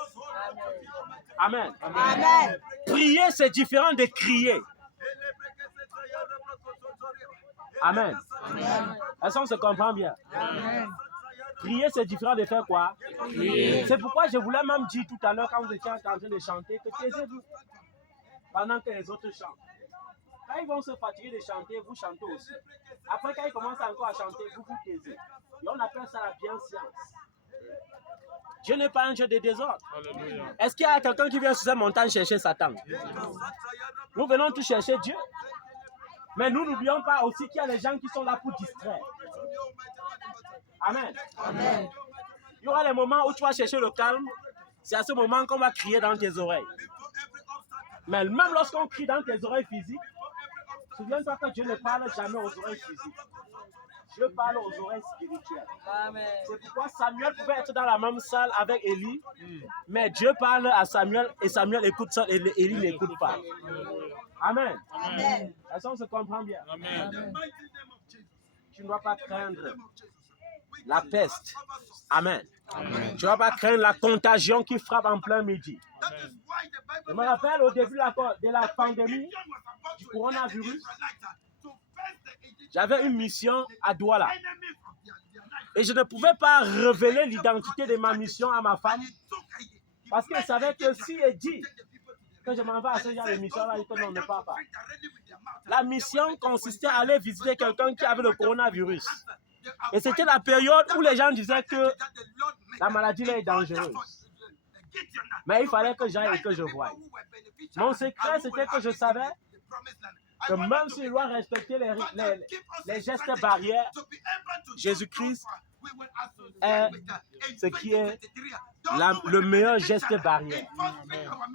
Amen. Amen. Prier, c'est différent de crier. Amen. Est-ce qu'on se comprend bien? Amen. Prier, c'est différent de faire quoi? Prier. C'est pourquoi je voulais même dire tout à l'heure, quand vous étiez en train de chanter, que taisez-vous. pendant que les autres chantent. Quand ils vont se fatiguer de chanter, vous chantez aussi. Après, quand ils commencent encore à chanter, vous vous taisez. Et on appelle ça la bienséance. Dieu n'est pas un Dieu de désordre. Est-ce qu'il y a quelqu'un qui vient sur cette montagne chercher Satan? Nous venons tous chercher Dieu. Mais nous n'oublions pas aussi qu'il y a des gens qui sont là pour distraire. Amen. Amen. Il y aura des moments où tu vas chercher le calme. C'est à ce moment qu'on va crier dans tes oreilles. Mais même lorsqu'on crie dans tes oreilles physiques, souviens-toi que Dieu ne parle jamais aux oreilles physiques. Dieu parle aux oreilles spirituelles. Amen. C'est pourquoi Samuel pouvait être dans la même salle avec Élie, mais Dieu parle à Samuel et Samuel écoute ça et Élie n'écoute pas. Amen. Amen. Est-ce qu'on se comprend bien? Amen. Tu ne dois pas craindre la peste. Amen. Amen. Tu ne dois pas craindre la contagion qui frappe en plein midi. Je me rappelle au début de la pandémie du coronavirus, j'avais une mission à Douala. Et je ne pouvais pas révéler l'identité de ma mission à ma femme parce qu'elle savait que si elle dit que je m'en vais à ce genre de mission-là, elle dit que non, ne part pas. La mission consistait à aller visiter quelqu'un qui avait le coronavirus. Et c'était la période où les gens disaient que la maladie là est dangereuse. Mais il fallait que j'aille et que je voie. Mon secret, c'était que je savais que même s'il doit respecter les gestes barrières, Jésus-Christ est ce qui est le meilleur geste barrière.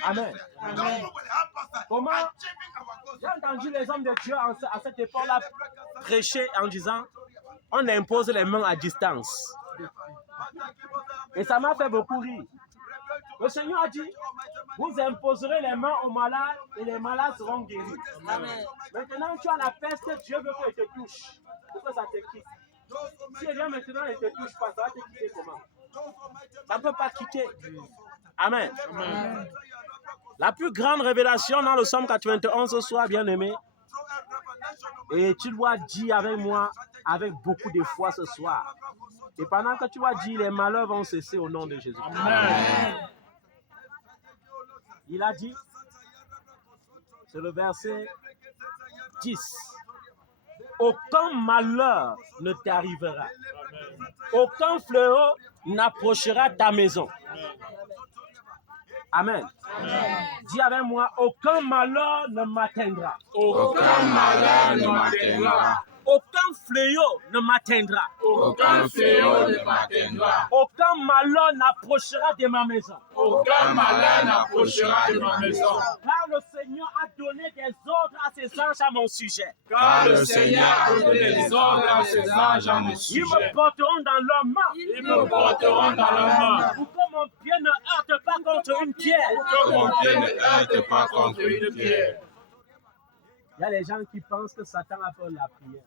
Amen. Amen. Comment j'ai entendu les hommes de Dieu à cette époque-là prêcher en disant on impose les mains à distance. Et ça m'a fait beaucoup rire. Le Seigneur a dit, vous imposerez les mains aux malades et les malades seront guéris. Amen. Maintenant, tu as la peste, Dieu veut qu'elle te touche. Pour que ça te quitte. Si elle vient maintenant et ne te touche pas, ça va te quitter comment? Ça ne peut pas quitter. Amen. Amen. La plus grande révélation dans le Psaume 91 ce soir, bien-aimé, et tu dois dire avec moi, avec beaucoup de foi ce soir. Et pendant que tu vas dire, les malheurs vont cesser au nom de Jésus. Amen. Il a dit, c'est le verset 10, aucun malheur ne t'arrivera, aucun fléau n'approchera ta maison. Amen. Dis avec moi, aucun malheur ne m'atteindra. Aucun malheur ne m'atteindra. Aucun fléau ne m'atteindra. Aucun fléau ne m'atteindra. Aucun malheur n'approchera de ma maison. Aucun malheur n'approchera de ma maison. Car le Seigneur a donné des ordres à ses anges à mon sujet. Car le Seigneur a donné des ordres à ses anges à mon Ils sujet. me porteront dans leurs mains. Ils me porteront dans leurs mains. Pour que mon pied ne heurte pas contre une pierre. Que mon pied ne heurte pas contre une pierre. Il y a les gens qui pensent que Satan a peur de la prière.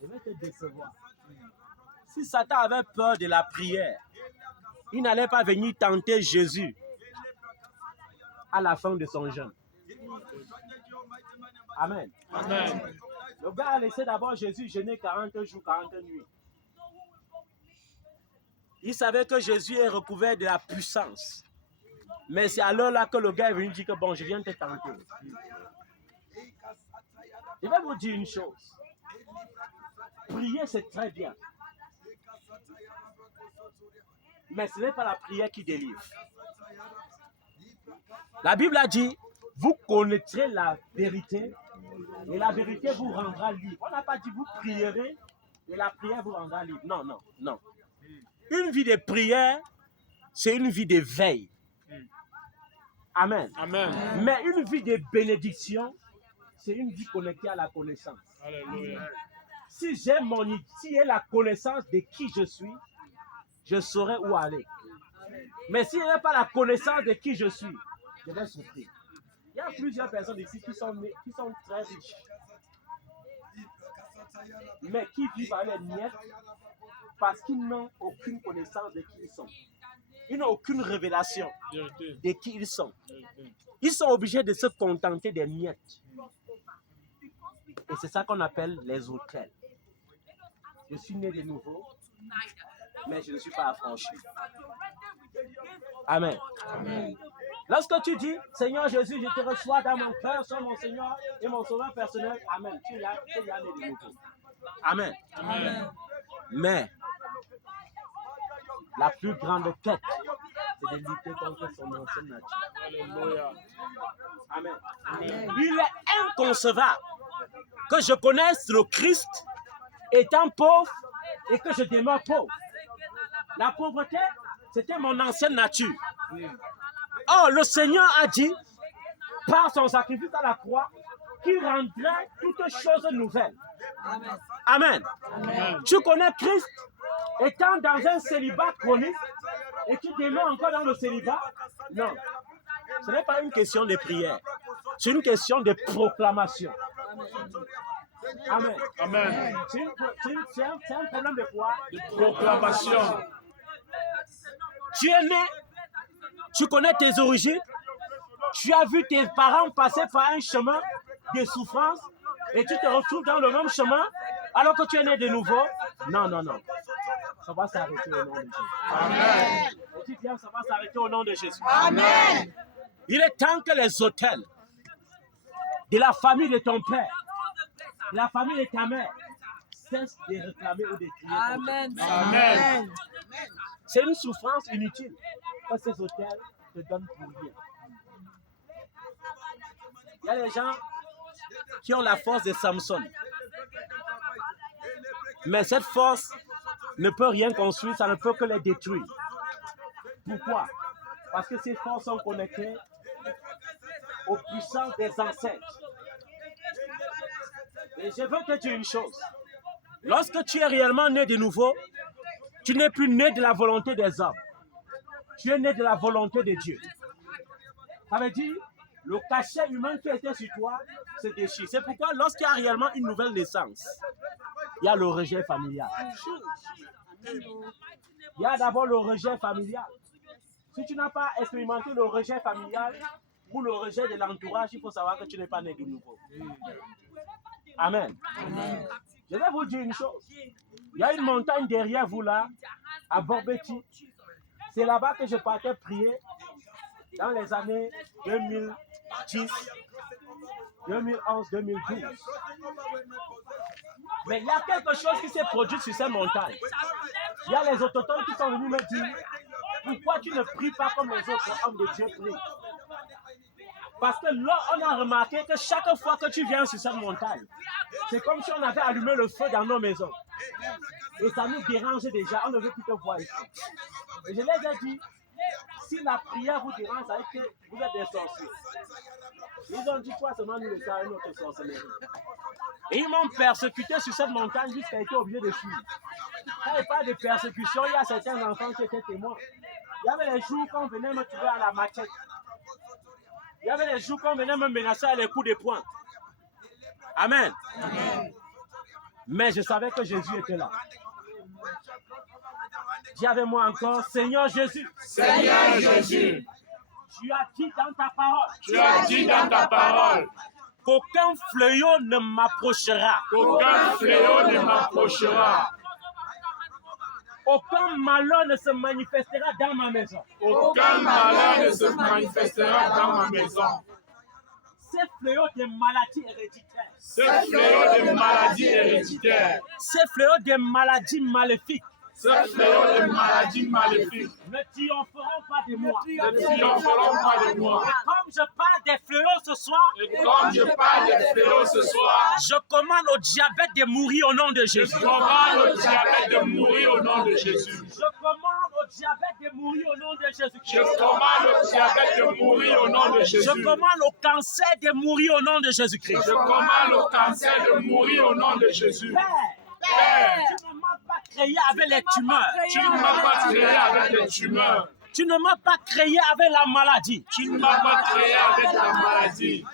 Je vais te décevoir. Si Satan avait peur de la prière, il n'allait pas venir tenter Jésus à la fin de son jeûne. Amen. Amen. Le gars a laissé d'abord Jésus jeûner 40 jours, 40 nuits. Il savait que Jésus est recouvert de la puissance. Mais c'est alors là que le gars est venu dire que bon, je viens te tenter. Je vais vous dire une chose. Prier, c'est très bien. Mais ce n'est pas la prière qui délivre. La Bible a dit, vous connaîtrez la vérité et la vérité vous rendra libre. On n'a pas dit vous prierez et la prière vous rendra libre. Non, non, non. Une vie de prière, c'est une vie de veille. Amen. Amen. Mais une vie de bénédiction, c'est une vie connectée à la connaissance. Alléluia. Si j'ai la connaissance de qui je suis, je saurai où aller. Mais s'il n'y a pas la connaissance de qui je suis, je vais souffrir. Il y a plusieurs personnes ici qui sont très riches, mais qui vivent avec les miettes parce qu'ils n'ont aucune connaissance de qui ils sont. Ils n'ont aucune révélation de qui ils sont. Ils sont obligés de se contenter des miettes. Et c'est ça qu'on appelle les hôtels. Je suis né de nouveau, mais je ne suis pas affranchi. Amen. Amen. Lorsque tu dis, Seigneur Jésus, je te reçois dans mon cœur, sois mon Seigneur et mon sauveur personnel, Amen. Tu es né de nouveau. Amen. Amen. Mais la plus grande quête, c'est de lutter contre son ancienne nature. Alléluia. Amen. Il est inconcevable que je connaisse le Christ étant pauvre et que je demeure pauvre. La pauvreté, c'était mon ancienne nature. Or, le Seigneur a dit, par son sacrifice à la croix, qu'il rendrait toutes choses nouvelles. Amen. Amen. Tu connais Christ étant dans un célibat chronique et tu demeures encore dans le célibat? Non. Ce n'est pas une question de prière. C'est une question de proclamation. Amen. Amen. C'est un problème de quoi? De proclamation. Tu es né, tu connais tes origines, tu as vu tes parents passer par un chemin de souffrance et tu te retrouves dans le même chemin alors que tu es né de nouveau. Non, non, non. Ça va s'arrêter au nom de Jésus. Amen. Et tu viens, ça va s'arrêter au nom de Jésus. Amen. Il est temps que les autels de la famille de ton père, de la famille de ta mère, cessent de réclamer ou de crier. Amen. Amen. C'est une souffrance inutile que ces autels te donnent pour rien. Il y a des gens qui ont la force de Samson. Mais cette force ne peut rien construire, ça ne peut que les détruire. Pourquoi? Parce que ces forces sont connectées aux puissances des ancêtres. Et je veux te dire une chose. Lorsque tu es réellement né de nouveau, tu n'es plus né de la volonté des hommes. Tu es né de la volonté de Dieu. Ça veut dire, le cachet humain qui était sur toi se déchire. C'est pourquoi lorsqu'il y a réellement une nouvelle naissance, il y a le rejet familial. Il y a d'abord le rejet familial. Si tu n'as pas expérimenté le rejet familial ou le rejet de l'entourage, il faut savoir que tu n'es pas né de nouveau. Amen. Amen. Je vais vous dire une chose. Il y a une montagne derrière vous là, à Borbeti. C'est là-bas que je partais prier dans les années 2010, 2011, 2012. Mais il y a quelque chose qui s'est produit sur cette montagne. Il y a les autochtones qui sont venus me dire, pourquoi tu ne pries pas comme les autres hommes de Dieu prient? Parce que là, on a remarqué que chaque fois que tu viens sur cette montagne, c'est comme si on avait allumé le feu dans nos maisons. Et ça nous dérange déjà, on ne veut plus te voir ici. Et je les ai dit, si la prière vous dérange, ça veut dire que vous êtes des sorciers. Ils ont dit quoi seulement nous le savons, notre sorcellerie. Et ils m'ont persécuté sur cette montagne jusqu'à été obligé de fuir. Quand il parle de persécution, il y a certains enfants qui étaient témoins. Il y avait les jours qu'on venait me trouver à la machette. Il y avait les jours qu'on venait me menacer à les coups de poing. Amen. Amen. Mais je savais que Jésus était là. Dis avec moi encore, Seigneur Jésus. Seigneur Jésus, Tu as dit dans ta parole. tu as dit dans ta parole Qu'aucun fléau ne m'approchera. qu'aucun fléau ne m'approchera. Aucun malheur ne se manifestera dans ma maison. Aucun malheur ne se manifestera dans ma maison. Ces fléaux de maladies héréditaires. Ce fléau de maladies héréditaires, Ces fléaux de maladies maléfiques. ce fléau de maladies maléfiques Ne triompheront pas de moi. ne triompheront pas de moi. Et comme je parle des fléaux ce soir, Et comme je parle des fléaux ce soir, je commande au diabète de mourir au nom de je Jésus. commande au diabète de mourir au nom de Jésus. Je commande au diabète de mourir au nom de Jésus-Christ. Je commande au diabète de mourir au nom de Jésus. Je commande au cancer de mourir au nom de Jésus-Christ. Je commande au cancer de mourir au nom de Jésus. Père, tu ne m'as pas créé avec les tumeurs. Tu ne m'as pas créé avec des tumeurs. Tu ne m'as pas créé avec la maladie. Tu ne m'as pas créé avec la maladie.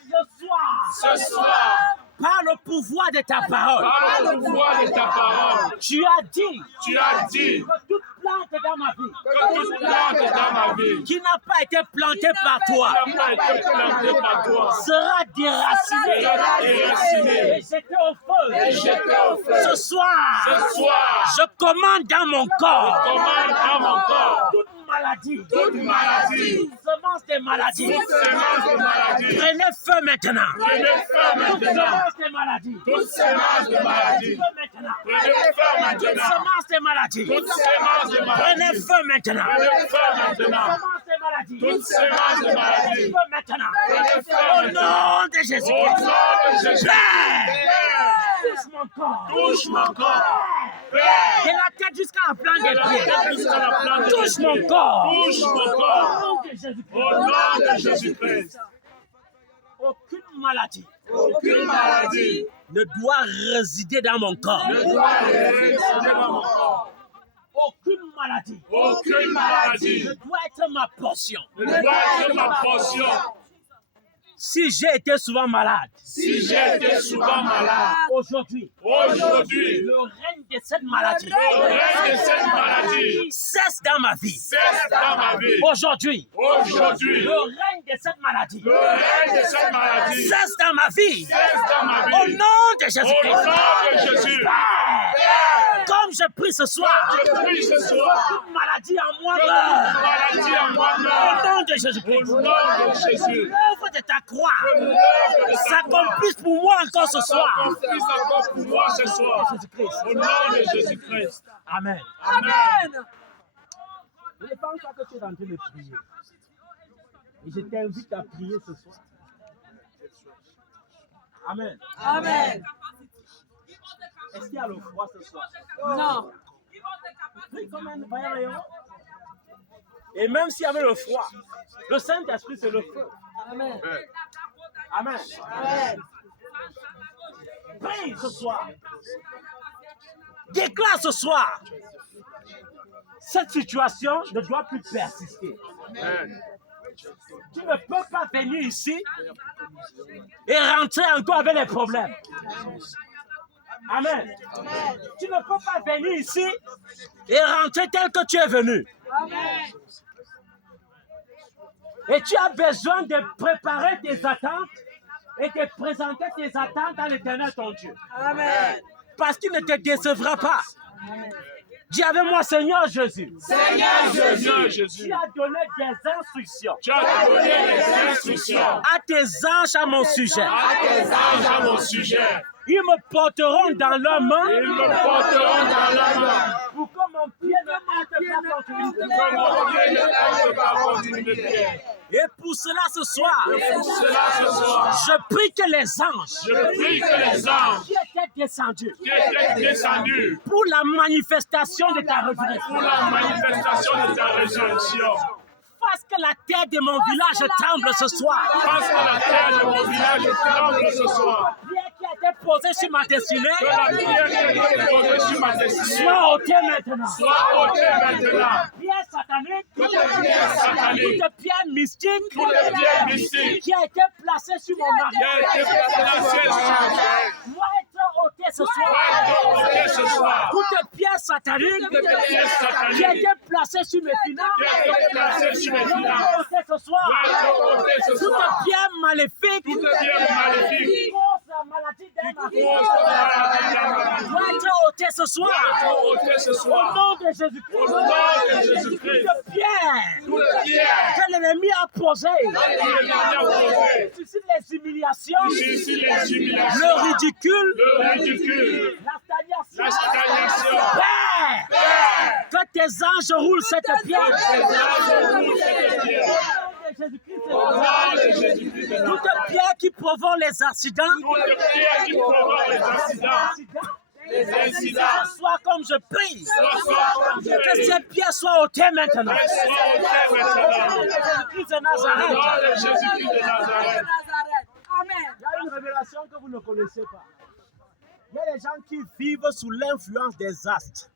Ce soir, par le pouvoir de ta parole, Par le pouvoir de ta parole, tu as dit tu as dit que toute plante de dans ma vie Que toute plante dans ma vie qui n'a pas été plantée par toi n'a pas été plantée par toi sera déracinée sera déracinée et jetée au feu. et jetée au feu. Ce soir, Ce soir, je commande dans mon corps commande dans mon corps toute maladie, toute maladie, semence des maladies. toute sémence de maladie. Prenez feu maintenant. Prenez feu maintenant. Semence des maladies. Toute sémence de maladie. Feu maintenant. Prenez feu maintenant. Semence des maladies. Toute sémence de Prenez maladie. feu maintenant. Prenez feu maintenant. Semence des maladies. Toute sémence de maladie. Feu maintenant. Prenez feu Au maintenant. nom de Au Jésus-Christ. nom de Jésus. Père, touche mon corps. Touche mon corps. De Père, la tête jusqu'à la plante des pieds. jusqu'à la plante de Touche tes mon pieds. corps. Touche mon Au corps. nom de Jésus-Christ. Au nom de Jésus-Christ. Aucune maladie Aucune maladie ne doit résider dans mon corps. ne doit résider dans mon corps. Aucune maladie Aucune maladie ne doit être ma portion. ne doit être ma portion. Si j'ai été souvent malade, Si j'ai été souvent malade, aujourd'hui, aujourd'hui, le règne de cette maladie le règne de cette maladie cesse dans ma vie. cesse dans ma vie. Aujourd'hui, Aujourd'hui, le règne de cette maladie le règne de cette maladie cesse dans ma vie. cesse dans ma Au vie. nom de Au Jésus-Christ. nom de Jésus, Père, comme je prie ce soir, je prie ce soir toute maladie en moi que meurt. toute maladie en moi Au meurt. nom de Au Jésus-Christ. nom de Jésus, L'œuvre de ta croix l'œuvre de ta s'accomplisse pour moi encore ce soir. s'accomplisse encore pour moi ce soir. Jésus-Christ. Au nom de Jésus-Christ. Amen. Amen. Je ne pense pas que tu es en train de prier. Et je t'invite à prier ce soir. Amen. Amen. Est-ce qu'il y a le froid ce soir? Non. Prie comme un vaillant rayon. Et même s'il y avait le froid, le Saint-Esprit, c'est le feu. Amen. Amen. Amen. Prie ce soir. Déclare ce soir. Cette situation ne doit plus persister. Amen. Tu ne peux pas venir ici et rentrer encore avec les problèmes. Amen. Tu ne peux pas venir ici et rentrer tel que tu es venu. Amen. Et tu as besoin de préparer tes attentes et de présenter tes attentes à l'Éternel ton Dieu. Amen. Parce qu'il ne te décevra pas. Dis avec moi, Seigneur Jésus. Seigneur Jésus, Tu as donné des instructions tu as donné des instructions à tes anges à mon sujet. à tes anges à mon sujet. Ils me porteront dans leurs mains Ils me porteront dans la main. pour que mon pied ne heurte pas contre une pierre. Que mon pied ne tape pas contre une pierre. Et pour cela, ce soir, Pour cela, ce soir, je prie que les anges je prie que les anges qui étaient descendus qui étaient descendus pour la manifestation de ta pour résurrection la manifestation de ta résurrection, fassent que la terre de mon village tremble ce soir. fasse que la terre de mon village tremble ce soir. La pierre qui a été posée sur ma destinée Que la pierre qui a été posée sur ma destinée soit ôtée maintenant. soit ôtée maintenant. Pierre satanique, Toute pierre satanique, toute pierre mystique toute pierre mystique qui a été placée sur mon mari qui a été placée sur doit être ôtée ce soir. ôtée ce soir. Toute pierre satanique Toute pierre qui a satanique été placée sur mes finances qui a été placée sur mes doit être finances ôtée ce soir. doit être ôtée ce Toute soir. pierre maléfique Toute pierre maléfique qui cause la maladie dans ma vie cause la maladie dans ma vie doit être ôtée ce soir. doit être ôtée ce Au soir. nom de Jésus-Christ. Au nom de Jésus-Christ. Toute pierre Toute pierre que l'ennemi a posée qui a posée suscite les humiliations, ici les humiliations, le ridicule, le ridicule, la la stagnation. stagnation. Père, Père, que tes anges roulent cette pierre. tes anges roulent cette pierre. Au nom de Jésus-Christ de Toute Nazareth. pierre qui provoque les accidents, Toute pierre qui provoque les accidents, les incidents, soit comme je prie, soit comme je que prie, ces pierres soient ôtées maintenant. soit ôtées maintenant. Jésus-Christ de Au nom Nazareth. de Jésus-Christ de Nazareth. Amen. Il y a une révélation que vous ne connaissez pas. Il y a des gens qui vivent sous l'influence des astres,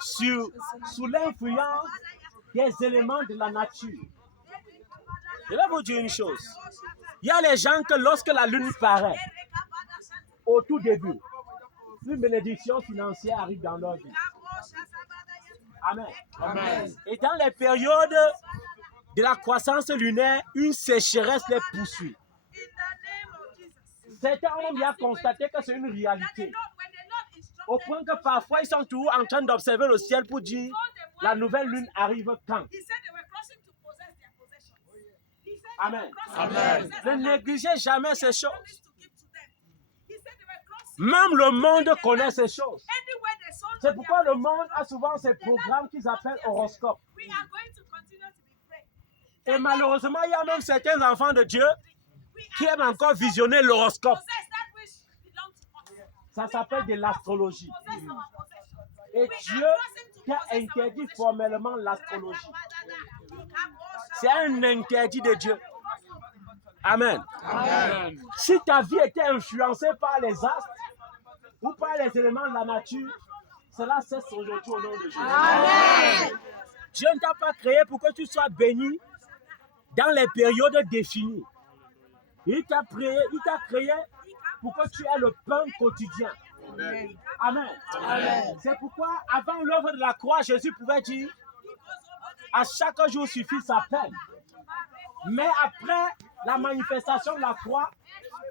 sous l'influence des éléments de la nature. Je vais vous dire une chose. Il y a les gens que lorsque la lune paraît, au tout début, une bénédiction financière arrive dans leur vie. Amen. Amen. Et dans les périodes de la croissance lunaire, une sécheresse les poursuit. Certains ont bien constaté que c'est une réalité. Au point que parfois, ils sont toujours en train d'observer le ciel pour dire la nouvelle lune arrive quand. Amen. Amen. Ne négligez jamais ces choses. Même le monde connaît ces choses. C'est pourquoi le monde a souvent ces programmes qu'ils appellent horoscopes. Et malheureusement, il y a même certains enfants de Dieu qui aiment encore visionner l'horoscope. Ça s'appelle de l'astrologie. Et Dieu qui a interdit formellement l'astrologie. C'est un interdit de Dieu. Amen. Amen. Si ta vie était influencée par les astres ou par les éléments de la nature, cela cesse aujourd'hui au nom de Jésus. Amen. Dieu ne t'a pas créé pour que tu sois béni dans les périodes définies. Il t'a créé pour que tu aies le pain quotidien. Amen. Amen. C'est pourquoi, avant l'œuvre de la croix, Jésus pouvait dire à chaque jour suffit sa peine. Mais après la manifestation de la croix,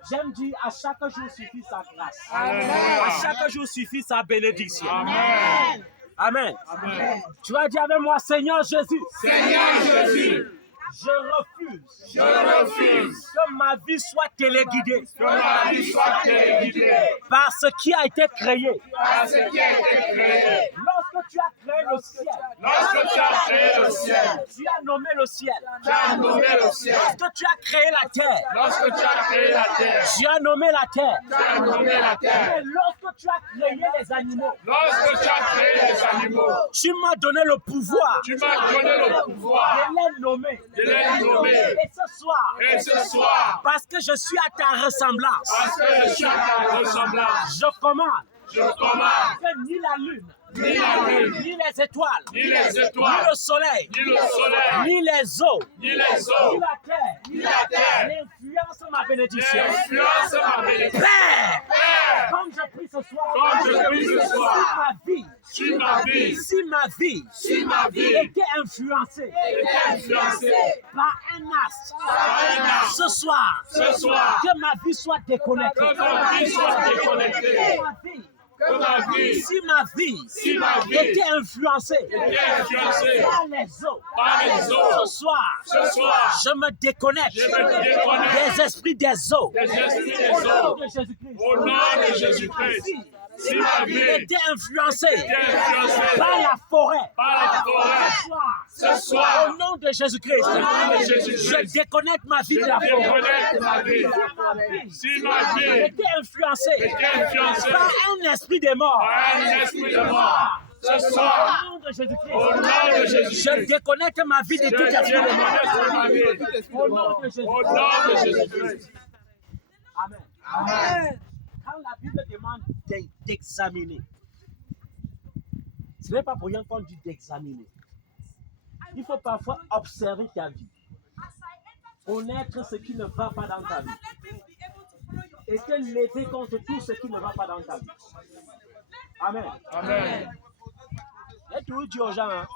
j'aime dire à chaque jour suffit sa grâce. Amen. À chaque jour suffit sa bénédiction. Amen. Amen. Amen. Tu vas dire avec moi, Seigneur Jésus, Seigneur Jésus, je refuse que que ma vie soit téléguidée ma vie soit téléguidée par ce qui a été créé. par ce qui a été créé. Lorsque tu as créé le ciel, Lorsque tu as créé le ciel, tu as nommé le ciel. tu as nommé le ciel. Lorsque tu as créé la terre, Lorsque tu as créé la terre, tu as nommé la terre. tu as nommé la terre. Mais lorsque tu as créé les animaux, Lorsque tu as créé les animaux, tu m'as donné le pouvoir tu m'as donné le pouvoir de les nommer. de les nommer. Et ce soir, Et ce soir, parce que je suis à ta ressemblance, parce que je suis à ta ressemblance, je commande je commande que ni la lune, ni la lune, ni les étoiles, ni les ni étoiles, le soleil, ni le soleil, ni les eaux, ni les ni eaux, la terre, ni la terre, n'influence ma bénédiction. n'influence ma bénédiction. Père, Père, comme je prie ce soir, comme je prie ce soir, si ma vie, si ma vie était influencée était influencée par un astre, par un astre, ce soir, que ma vie soit déconnectée. que ma vie soit déconnectée, que ma vie, Si ma vie était influencée était influencée par les eaux, par les eaux, ce soir, je me déconnecte je me déconnecte des esprits des eaux. des esprits des Au nom eaux. de Jésus-Christ. Au nom de Jésus-Christ, si ma vie Était influencée était influencée par la forêt. par la forêt, ce soir, Au nom de Jésus-Christ, au nom de Jésus-Christ, je déconnecte ma vie je de la forêt. déconnecte ma vie. Si ma vie Était influencée était influencée par un esprit des morts. par un esprit de mort, ce soir, Au nom de Jésus-Christ, au nom de Jésus-Christ, je déconnecte ma vie de je tout esprit de déconnecte ma mort. vie. Au nom de Jésus-Christ. Au nom de Jésus-Christ. Amen. Amen. Quand la Bible demande d'examiner, ce n'est pas pour rien qu'on dit d'examiner. Il faut parfois observer ta vie, connaître ce qui ne va pas dans ta vie et te lever contre tout ce qui ne va pas dans ta vie. Amen. Amen. J'ai toujours dit aux gens, hein,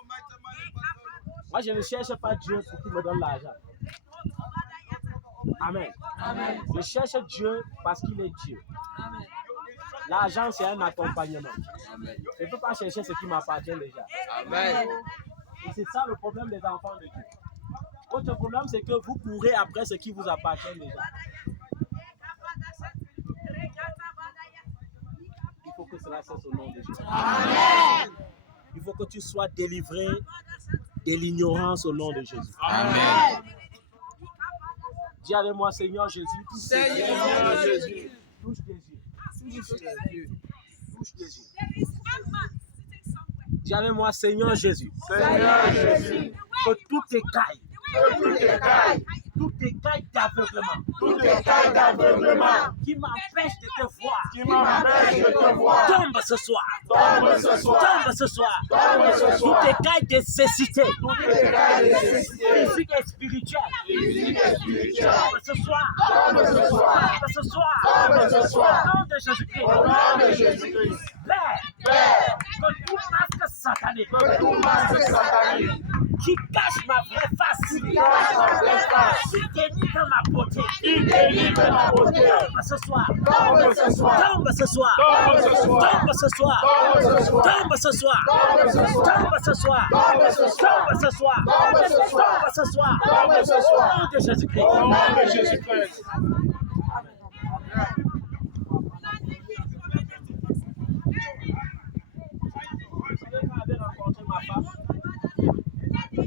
moi je ne cherche pas Dieu pour qu'il me donne l'argent. Amen. Je cherche Dieu parce qu'il est Dieu. L'argent, c'est un accompagnement. Je ne peux pas chercher ce qui m'appartient déjà. Amen. Et c'est ça le problème des enfants de Dieu. Votre problème, c'est que vous courez après ce qui vous appartient déjà. Il faut que cela cesse au nom de Jésus. Amen. Il faut que tu sois délivré de l'ignorance au nom de Jésus. Amen. Dis avec moi, Seigneur Jésus. Seigneur Jésus. Touche tes yeux. Touche tes yeux. Dis avec moi, Seigneur Jésus. Seigneur Jésus, Que tout écaille, toutes les cailles d'aveuglement d'aveuglement qui m'empêche de te voir, qui m'empêchent de te voir, tombe ce soir. tombe ce soir, Tombe ce soir. tombe ce soir. Toutes écailles de cécité, Toutes les cailles de cécité, physique et spirituelle, physiques et spirituelles, tombe ce soir. tombe ce soir, Tombe ce soir. tombe ce soir. Au nom de Jésus-Christ. Au nom de Jésus-Christ. Père, que tout masque satanique satanique tout masque satanique qui cache ma vraie face, cache ma vraie face, qui dénigre ma beauté, qui délivre ma beauté. tombe ce soir, Tombe ce soir, tombe ce soir, tombe ce soir, tombe ce soir, tombe ce soir, tombe ce soir, tombe ce soir, tombe ce soir, tombe ce soir, tombe ce soir, tombe ce soir, tombe ce soir, tombe ce au soir. nom de Jésus-Christ. Au nom de Jésus-Christ.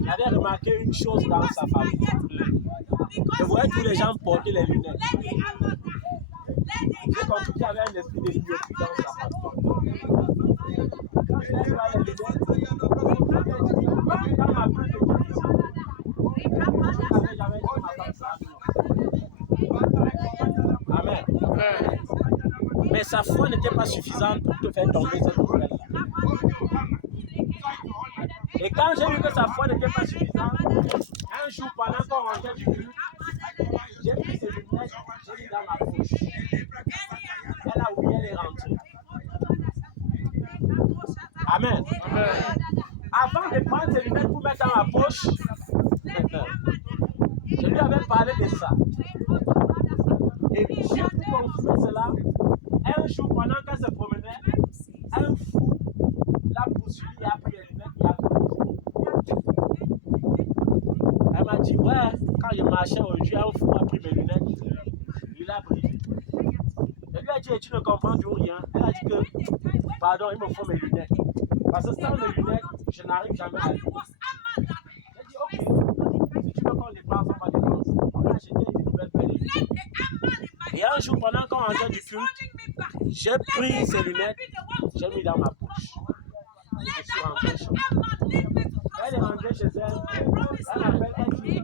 J'avais remarqué une chose dans sa famille. Je voyais tous les gens porter les lunettes. J'ai compris qu'il y avait un esprit de myopie dans sa famille. Quand je lève les lunettes, dans ma plus petite ici, j'avais jamais dit ma femme ça. Amen. Mais sa foi n'était pas suffisante pour te faire tomber cette nouvelle-là. Et quand j'ai vu que sa foi n'était pas suffisante, un jour pendant qu'on rentrait du culte, j'ai pris ses lunettes, j'ai mis dans ma poche. Elle a oublié les rentrer. Amen. Avant de prendre ses lunettes pour mettre dans ma poche, je lui avais parlé de ça. Et Dieu pour confirmer cela, un jour pendant qu'elle se promenait, un fou l'a poursuivi et a pris les lunettes et a couru. Elle m'a dit, ouais, quand je marchais aujourd'hui, un fou a pris mes lunettes, il a brisé. Je lui ai dit, tu ne comprends toujours rien. Elle a dit que, pardon, il me faut mes lunettes. Parce que sans mes lunettes, je n'arrive jamais à lire. J'ai dit, ok, si tu veux qu'on dépense, on va dépenser. On a acheté une nouvelle paire de lunettes. Et un jour, pendant qu'on rentrait du culte, j'ai pris ces lunettes, j'ai mis dans ma poche. Je suis rentré chez moi. Elle est rentrée chez elle, elle m'appelle, elle dit,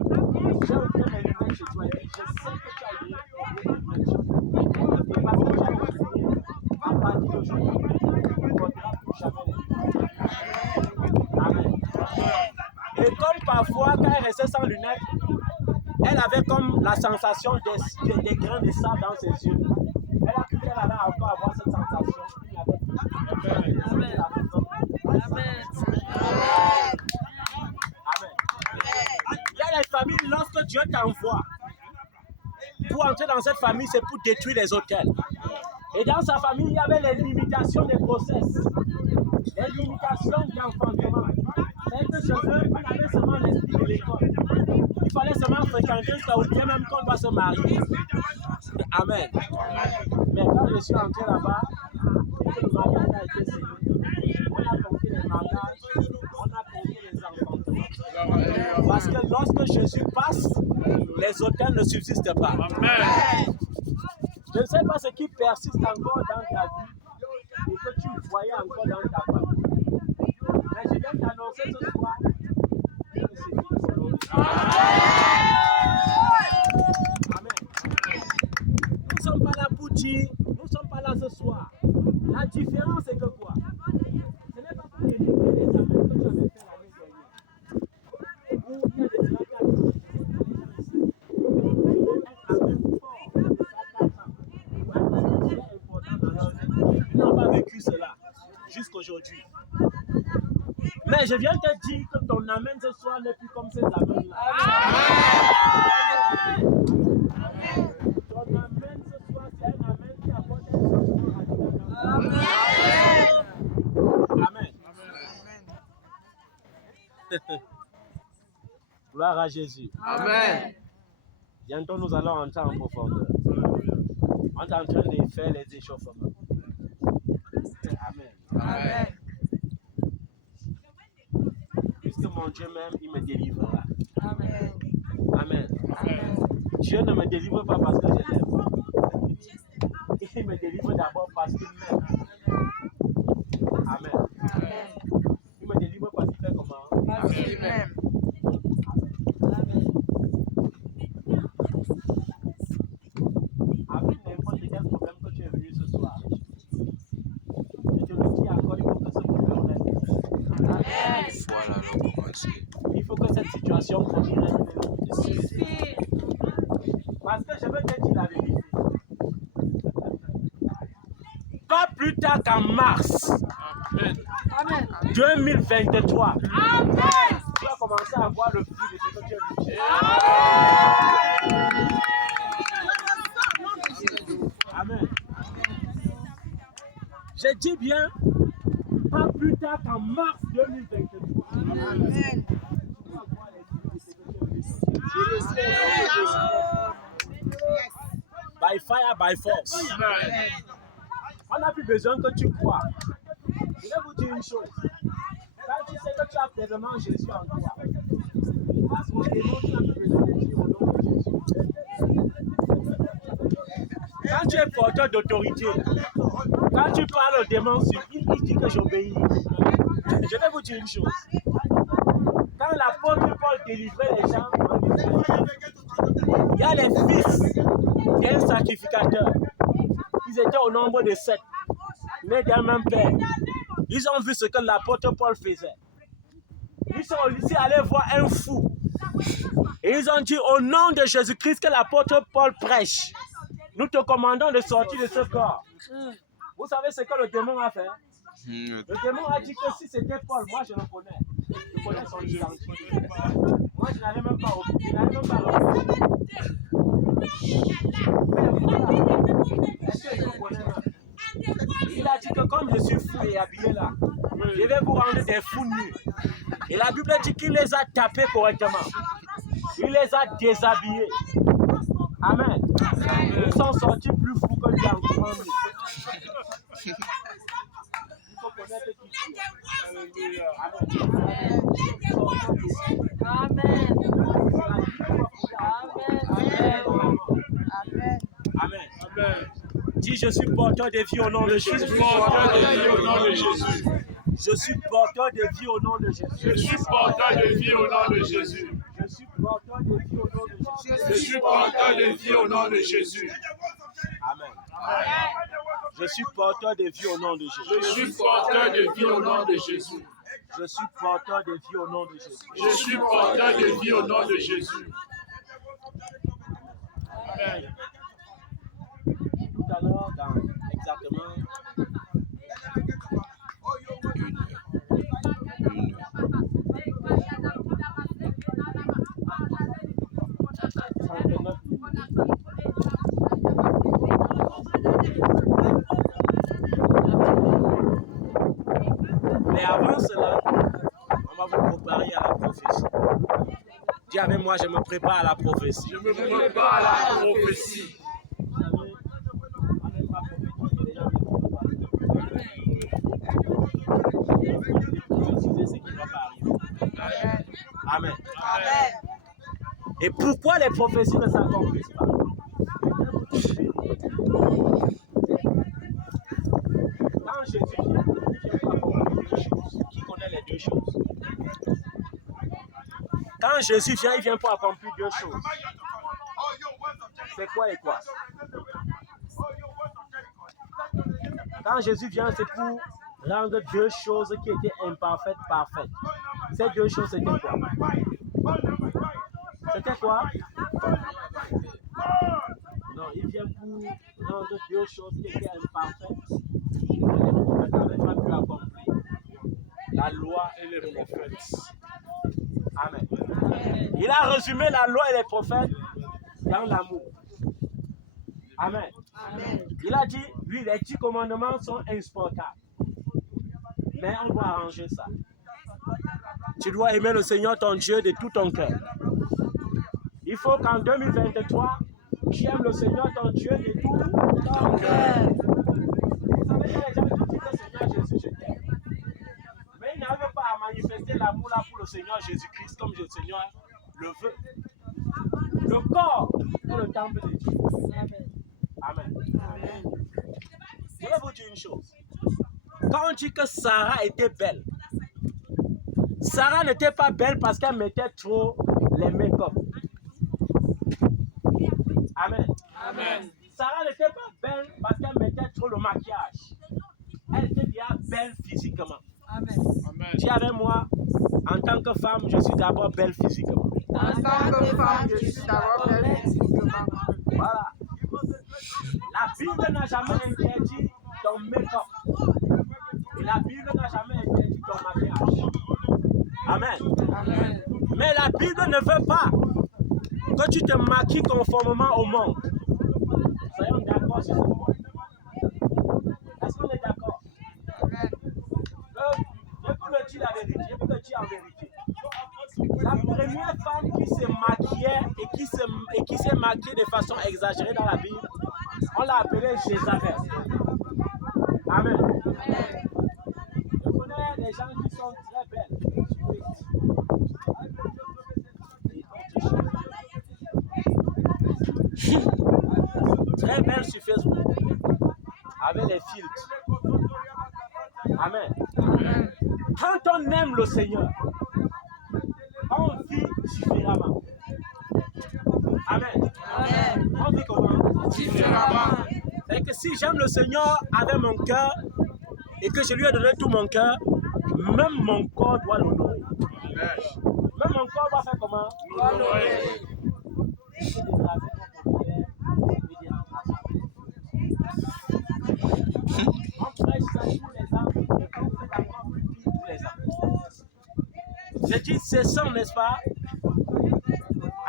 j'ai oublié mes lunettes chez toi. Elle dit, je sais que tu as oublié mes lunettes chez toi. Et parce que tu as oublié, à partir d'aujourd'hui, tu ne porteras plus jamais les lunettes. Amen. Et comme parfois, quand elle restait sans lunettes, elle avait comme la sensation des grains de sable dans ses yeux. Elle a cru qu'elle allait encore avoir cette sensation. Amen. Amen. Il y a des familles, lorsque Dieu t'envoie pour entrer dans cette famille, c'est pour détruire les hôtels. Et dans sa famille, il y avait les limitations des process, les limitations d'enfantement. C'est que chez eux, on avait seulement l'esprit de l'école. Il fallait seulement fréquenter ça ou bien même qu'on va se marier. Amen. Mais quand je suis entré là-bas, le mariage a été scellé. On a compté les mariages, on a compté les enfantements. Parce que lorsque Jésus passe, les hôtels ne subsistent pas. Amen. Je ne sais pas ce qui persiste encore dans ta vie et que tu voyais encore dans ta famille. Mais je viens t'annoncer ce soir que c'est fini. Amen. Nous ne sommes pas là pour dire, nous ne sommes pas là ce soir. La différence c'est que quoi? Ce n'est pas pour éliminer les amens que tu avais fait l'année dernière. Ou il y a des ils n'ont pas vécu cela jusqu'aujourd'hui. Mais je viens te dire que ton amen ce soir n'est plus comme ces amens-là. Ton amen ce soir, c'est un amen qui apporte un changement radical dans ta vie. Amen. Gloire à Jésus. Amen. Bientôt nous allons entrer en profondeur. On est en train de faire les échauffements. Amen. Amen. Puisque mon Dieu m'aime, il me délivrera. Amen. Amen. Dieu ne me délivre pas parce que je l'aime. Il me délivre d'abord parce qu'il m'aime. Amen. Il me délivre parce qu'il fait comment? Parce qu'il m'aime. Avec n'importe quel problème que tu es venu ce soir, je te le dis encore, il faut que ce problème reste. Voilà le commencer. Il faut que cette situation continue. Parce que je veux te dire la vérité. Pas plus tard qu'en mars, 2023. Tu vas commencer à voir le fruit de ce que tu as vu. Amen. J'ai dit bien, pas plus tard qu'en mars 2023. Amen. By fire, by force. On n'a plus besoin que tu crois. Je vais vous dire une chose. Quand tu sais que tu as pleinement Jésus en toi, parce qu'au démon, tu n'as plus besoin de dire au nom de Jésus. Quand tu es porteur d'autorité, quand tu parles au démon, il dit que j'obéis. Je vais vous dire une chose. Quand l'apôtre Paul délivrait les gens en Israël, il y a les fils d'un sacrificateur. Ils étaient au nombre de 7, nés d'un même père. Ils ont vu ce que l'apôtre Paul faisait. Ils sont aussi allés voir un fou. Et ils ont dit au nom de Jésus-Christ que l'apôtre Paul prêche. Nous te commandons de sortir de ce corps. Vous savez ce que le démon a fait? Le démon a dit que si c'était Paul, moi je le connais. Je connais son identité. Moi je n'allais même pas refuser. Il a dit que comme je suis fou et habillé là, je vais vous rendre des fous nus. Et la Bible dit qu'il les a tapés correctement. Il les a déshabillés. Amen. Ils sont sortis plus fous que lui en commande. Il faut connaître qui tu es. Amen. Amen. Amen. Dis, je suis porteur de vie au nom de Jésus. Je suis porteur de vie au nom de Jésus. Je suis porteur de vie au nom de Jésus. Je suis porteur de vie au nom de Jésus. Je suis porteur de vie au nom de Jésus. Amen. Je suis porteur de vie au nom de Jésus. Je suis porteur de vie au nom de Jésus. Je suis porteur de vie au nom de Jésus. Je suis porteur de vie au nom de Jésus. Amen. Tout à l'heure, dans exactement mais avant cela, on va vous préparer à la prophétie. Dis avec moi, je me prépare à la prophétie. Je me prépare à la prophétie. Vous savez, on n'est pas prophétique, les gens ne précisez ce qui va pas arriver. Amen. Amen. Et pourquoi les prophéties ne s'accomplissent pas? Quand Jésus vient, il vient pour accomplir deux choses. Qui connaît les deux choses? Quand Jésus vient, il vient pour accomplir deux choses. C'est quoi et quoi? Quand Jésus vient, c'est pour rendre deux choses qui étaient imparfaites, parfaites. Ces deux choses, c'était quoi? C'était quoi? Non, il vient pour rendre deux choses qui étaient imparfaites. Les prophètes n'avaient pas pu accomplir. La loi et les prophètes. Amen. Il a résumé la loi et les prophètes dans l'amour. Amen. Il a dit, oui, les 10 commandements sont insportables. Mais on doit arranger ça. Tu dois aimer le Seigneur ton Dieu de tout ton cœur. Il faut qu'en 2023, tu aimes le Seigneur ton Dieu de tout ton cœur. Vous savez, les gens disent que le Seigneur Jésus, je t'aime. Mais ils n'arrivent pas à manifester l'amour là pour le Seigneur Jésus-Christ comme le Seigneur le veut. Le corps est le temple de Dieu. Amen. Je vais vous dire une chose. Quand on dit que Sarah était belle, Sarah n'était pas belle parce qu'elle mettait trop les make-up. Amen. Amen. Sarah n'était pas belle parce qu'elle mettait trop le maquillage. Elle était bien belle physiquement. Amen. Dis avec moi, en tant que femme, je suis d'abord belle physiquement. En tant que femme, je suis d'abord belle physiquement. Voilà. La Bible n'a jamais interdit ton make-up. Et la Bible n'a jamais interdit ton maquillage. Amen. Mais la Bible ne veut pas que tu te maquilles conformément au monde. Soyons d'accord sur ce point. Est-ce qu'on est d'accord? Je peux le dire la vérité. Je peux le dire en vérité. La première femme qui se maquillait et qui s'est maquillée de façon exagérée dans la Bible, on l'a appelée Jézabel. Amen. Je connais des gens qui sont très belles. Très belles sur Facebook. Avec les filtres. Amen. Quand on aime le Seigneur, on vit différemment. Amen. On vit comment? Différemment. C'est que si j'aime le Seigneur avec mon cœur et que je lui ai donné tout mon cœur, même mon corps doit l'honorer. Même mon corps doit faire comment? L'honorer. On prêche ça tous les ans et on fait encore plus tous les ans. Je dis cessons, n'est-ce pas?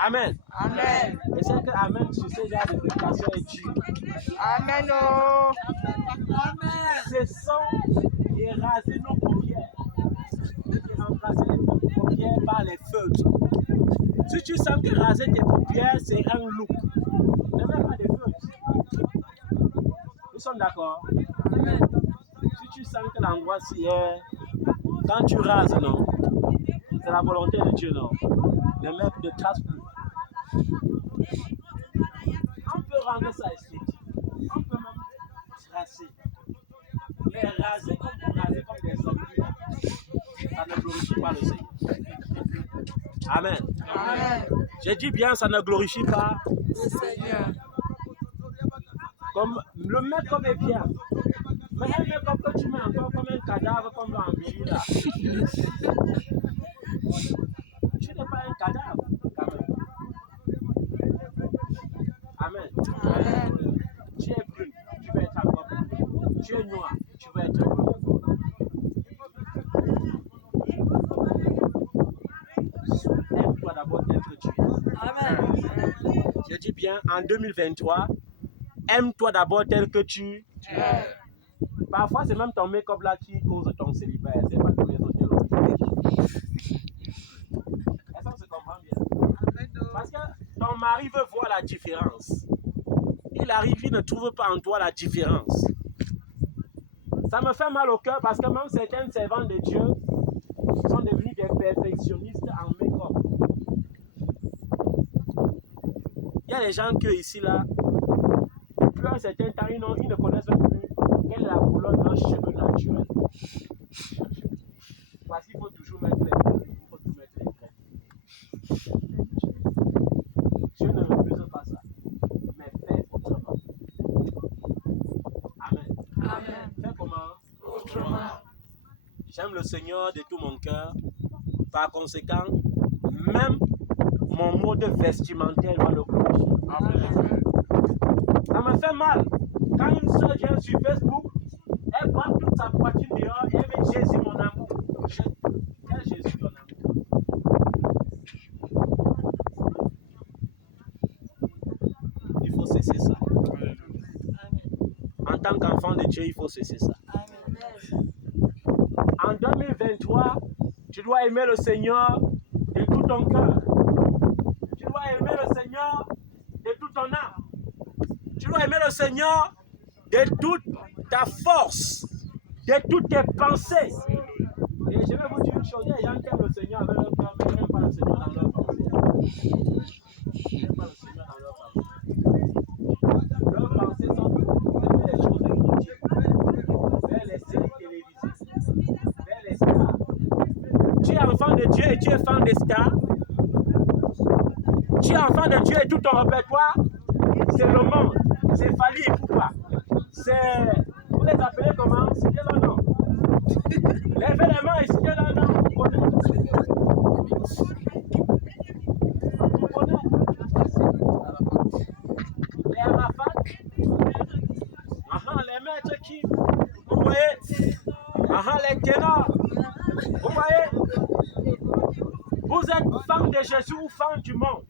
Amen. Amen. Et c'est que Amen sur ce genre de prédication est dur. Amen. Oh. Cessons et raser nos paupières. Et remplacer les paupières par les feutres. Si tu sens que raser tes paupières, c'est un look, ne mets pas des feutres. Nous sommes d'accord? Si tu sens que l'endroit s'y est, quand tu rases, non, c'est la volonté de Dieu, non, ne mets de traces plus. On peut rendre ça esthétique, on peut même tracer, mais raser comme des zombies, ça ne glorifie pas le Seigneur. Amen. Amen. J'ai dit bien, ça ne glorifie pas. Le Seigneur. Comme le make-up est bien. Mais un make-up que tu mets encore comme un cadavre, comme en Billy là. Tu n'es pas un cadavre, quand même. Amen. Amen. Tu es brune, tu vas être encore brune. Tu es noir, tu vas être noir. Aime-toi d'abord tel que tu es. Amen. Je dis bien, en 2023, aime-toi d'abord tel que tu es. Parfois, c'est même ton make-up là qui cause ton célibat. C'est pas tous les autres. Est-ce qu'on se comprend bien? Parce que ton mari veut voir la différence. Il arrive, il ne trouve pas en toi la différence. Ça me fait mal au cœur parce que même certains servants de Dieu sont devenus des perfectionnistes en make-up. Il y a des gens qui ici là, depuis un certain temps, ils ne connaissent plus quelle est la couleur de leurs cheveux naturels. Parce qu'il faut toujours mettre les boucles, il faut toujours mettre les crêpes. Dieu ne refuse pas ça, mais fais autrement. Amen. Amen. Fais comment? Autrement. J'aime le Seigneur de tout mon cœur. Par conséquent, même mon mode vestimentaire doit le glorifier. Amen. Ça me fait mal. Quand une soeur vient sur Facebook, elle prend toute sa poitrine dehors et elle met Jésus mon amour. Quel Jésus ton amour? Il faut cesser ça. En tant qu'enfant de Dieu, il faut cesser ça. En 2023, tu dois aimer le Seigneur de tout ton cœur. Tu dois aimer le Seigneur de toute ton âme. Tu dois aimer le Seigneur de toute ta force, de toutes tes pensées. Et je vais vous dire une chose, il y a des gens qui aiment le Seigneur avec leur cœur, mais ils n'aiment pas le Seigneur dans leur pensée. Ils n'aiment pas le Seigneur dans leur pensée. Leurs pensées sont vers les choses inutiles, vers les séries télévisées, vers les stars. Tu es enfant de Dieu et tu es fan des stars. Tu es enfant de Dieu et tout ton répertoire, c'est le monde. C'est Fali et Poupa. C'est. Vous les appelez comment? Citez leur nom. Levez les mains et citez leur nom. Vous connaissez. Vous connaissez. Les Arafat. Les maîtres qui. Vous voyez? Les ténors. Vous voyez, vous êtes fan de Jésus ou fan du monde.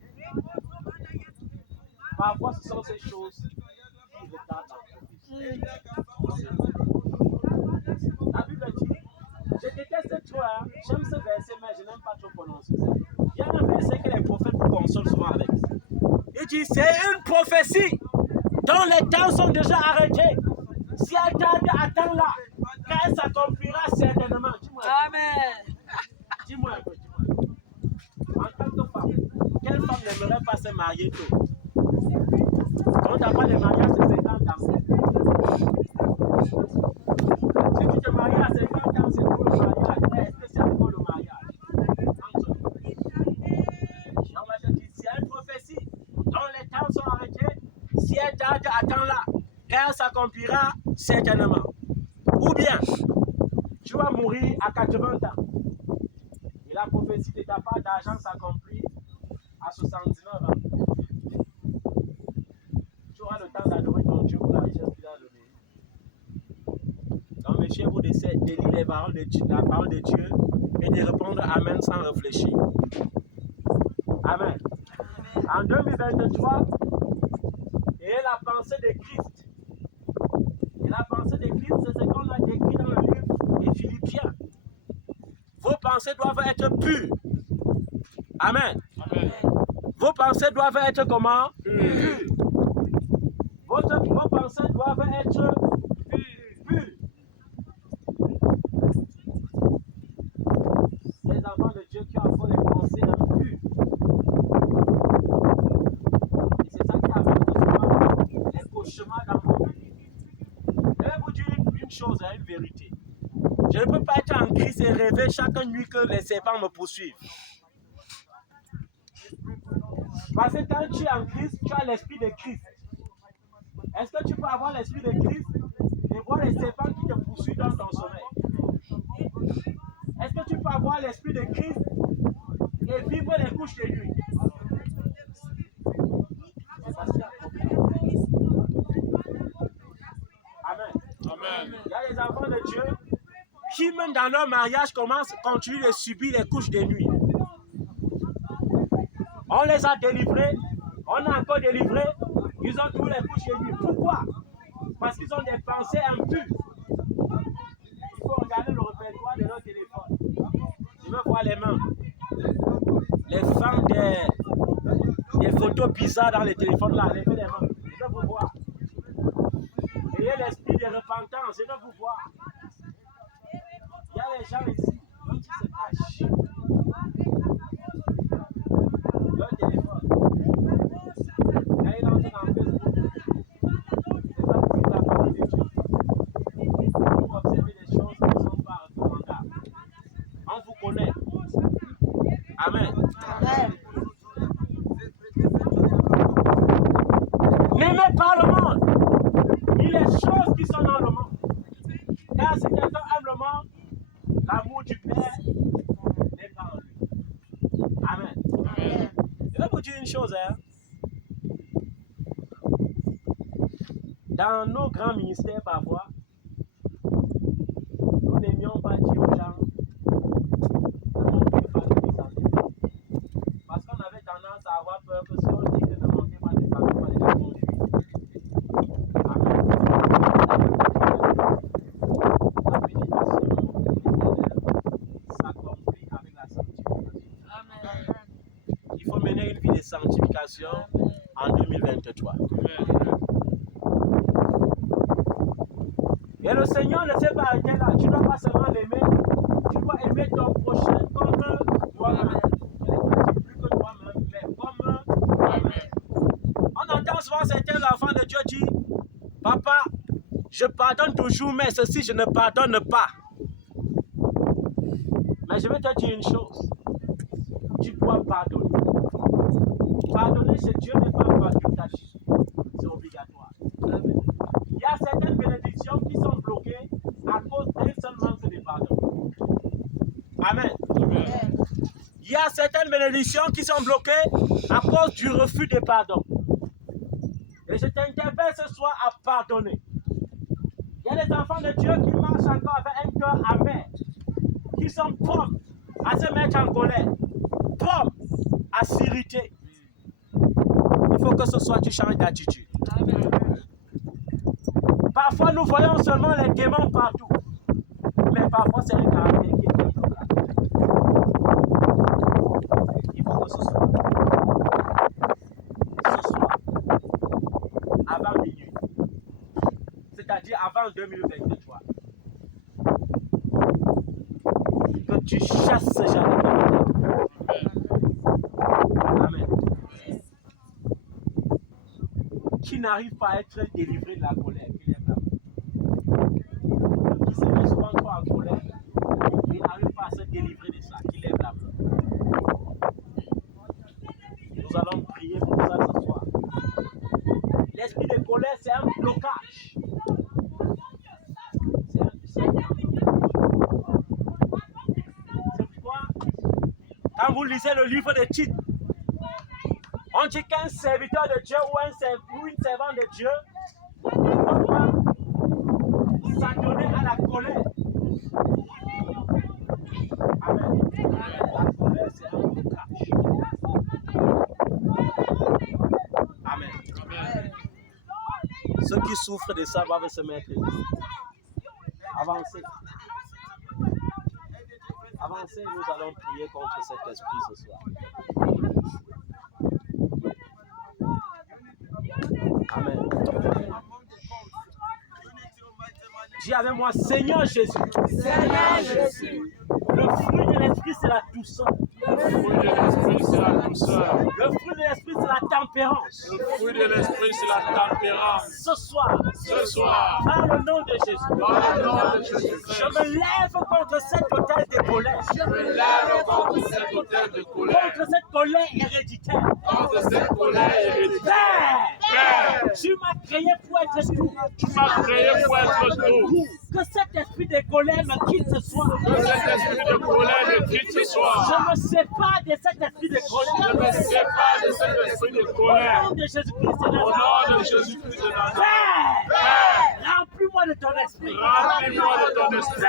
Parfois, ce sont ces choses qui retardent la prophétie. La Bible dit, je déteste toi, j'aime ce verset, mais je n'aime pas trop prononcer ça. Il y a un verset que les prophètes vous consolent souvent avec. Il dit, c'est une prophétie dont les temps sont déjà arrêtés. Si elle tarde, attends-la, car elle s'accomplira certainement. Dis-moi. Amen. Dis-moi un peu, dis-moi. En tant que femme, quelle femme n'aimerait pas se marier tôt? On n'a pas de mariage de 50 ans. Si tu te maries à 50 ans, c'est pour le mariage. Est-ce que c'est encore le mariage? On va te dire, c'est une prophétie dont les temps sont arrêtés. Si elle tarde, attends-la, car elle s'accomplira certainement. Ou bien, tu vas mourir à 80 ans. Et la prophétie de ta part d'argent s'accomplit à 79 ans. Tu auras le temps d'adorer ton Dieu pour la richesse qu'il a donnée. Donc, méfiez-vous de lire les paroles de Dieu, la parole de Dieu et de répondre Amen sans réfléchir. Amen. En 2023, et la pensée de Christ. Et la pensée de Christ, c'est ce qu'on a décrit dans le livre des Philippiens. Vos pensées doivent être pures. Amen. Amen. Vos pensées doivent être comment? Pures. Vos pensées doivent être pures. Les enfants de Dieu qui ont les pensées impures. Et c'est ça qui apporte les cauchemars dans vos vies. Je vais vous dire une chose, une vérité. Je ne peux pas être en Christ et rêver chaque nuit que les serpents me poursuivent. Parce que quand tu es en Christ, tu as l'esprit de Christ. Est-ce que tu peux avoir l'esprit de Christ et voir les serpents qui te poursuivent dans ton sommeil? Est-ce que tu peux avoir l'esprit de Christ et vivre les couches de nuit? C'est parce qu'il y a un problème. Amen. Amen. Il y a des enfants de Dieu qui, même dans leur mariage, continuent de subir les couches de nuit. On les a délivrés, on a encore délivré, ils ont tous les couches de nuit. Pourquoi? Parce qu'ils ont des pensées impures. Il faut regarder le répertoire de leur téléphone. Je veux voir les mains. Les femmes des photos bizarres dans les téléphones là, levez les mains. Je veux vous voir. Ayez l'esprit de repentance, je veux vous voir. Il y a les gens ici qui se cachent. Leur téléphone. Quand ils entrent dans Facebook, c'est pas pour la parole de Dieu. Vous observez des choses qui ne sont pas recommandables. On vous connaît. Amen. Amen. N'aimez pas le monde, ni les choses qui sont dans le monde. Car si quelqu'un aime le monde, l'amour du Père n'est pas en lui. Amen. Amen. Je vais vous dire une chose, hein. Dans nos grands ministères, parfois, nous n'aimions pas dire aux gens de manquer pas des sentiments. Parce qu'on avait tendance à avoir peur que si on dit que ne manquez pas des sentiments, les gens vont fuir. Amen. La bénédiction s'accomplit avec la sanctification. Amen. Il faut mener une vie de sanctification en 2023. Et le Seigneur ne s'est pas arrêté là. Tu ne dois pas seulement l'aimer, tu dois aimer ton prochain comme toi-même. Je n'ai pas dit plus que toi-même, mais comme toi-même. On entend souvent certains enfants de Dieu dire, papa, je pardonne toujours, mais ceci, je ne pardonne pas. Mais je vais te dire une chose. Tu dois pardonner. Pardonner chez Dieu n'est pas facultatif. C'est obligatoire. Il y a certaines bénédictions qui sont bloquées à cause d'un seul manque de pardon. Amen. Amen. Il y a certaines bénédictions qui sont bloquées à cause du refus de pardon. Et je t'interpelle ce soir à pardonner. Il y a des enfants de Dieu qui marchent encore avec un cœur amer, qui sont prompts à se mettre en colère, prompts à s'irriter. Il faut que ce soit tu changes d'attitude. Parfois, nous voyons seulement les démons partout. Mais parfois, c'est le caractère qui est développé. Il faut que ce soit avant minuit. C'est-à-dire avant 2023. Que tu chasses ce genre de caractère. Amen. Qui n'arrive pas à être délivré de la colère, qui lève la main. Qui se met souvent trop en colère, qui n'arrive pas à se délivrer de ça, qui lève la main. Nous allons prier pour ça ce soir. L'esprit de colère, c'est un blocage. C'est pourquoi, quand vous lisez le livre de Tite, on dit qu'un serviteur de Dieu ou une servante de Dieu ne peut pas s'adonner à la colère. Amen. La colère, c'est un blocage. Amen. Ceux qui souffrent de ça doivent se mettre ici. Avancez. Avancez, nous allons prier contre cet esprit ce soir. Amen. Dis avec moi, Seigneur Jésus. Seigneur Jésus. Le fruit de l'esprit, c'est la douceur. Le fruit de l'esprit, c'est la douceur. Le fruit de l'esprit, c'est la tempérance. Le fruit de l'esprit, c'est la tempérance. Ce soir, Par le nom de Jésus, dans le nom de Jésus-Christ, je me lève contre cet autel de colère. je me lève contre cet autel de colère, Contre cette colère héréditaire. contre cette colère héréditaire. Père, tu m'as créé pour être doux. Tu m'as créé pour être doux. Que cet esprit de colère me quitte ce soir. Que cet esprit de colère me quitte ce soir. Je me sépare de cet esprit de Je colère. me sépare de cet esprit de Au colère. nom de Jésus-Christ de Au nom Nazareth. de Jésus-Christ de Nazareth. Père, remplis-moi de ton esprit. Remplis-moi de ton esprit.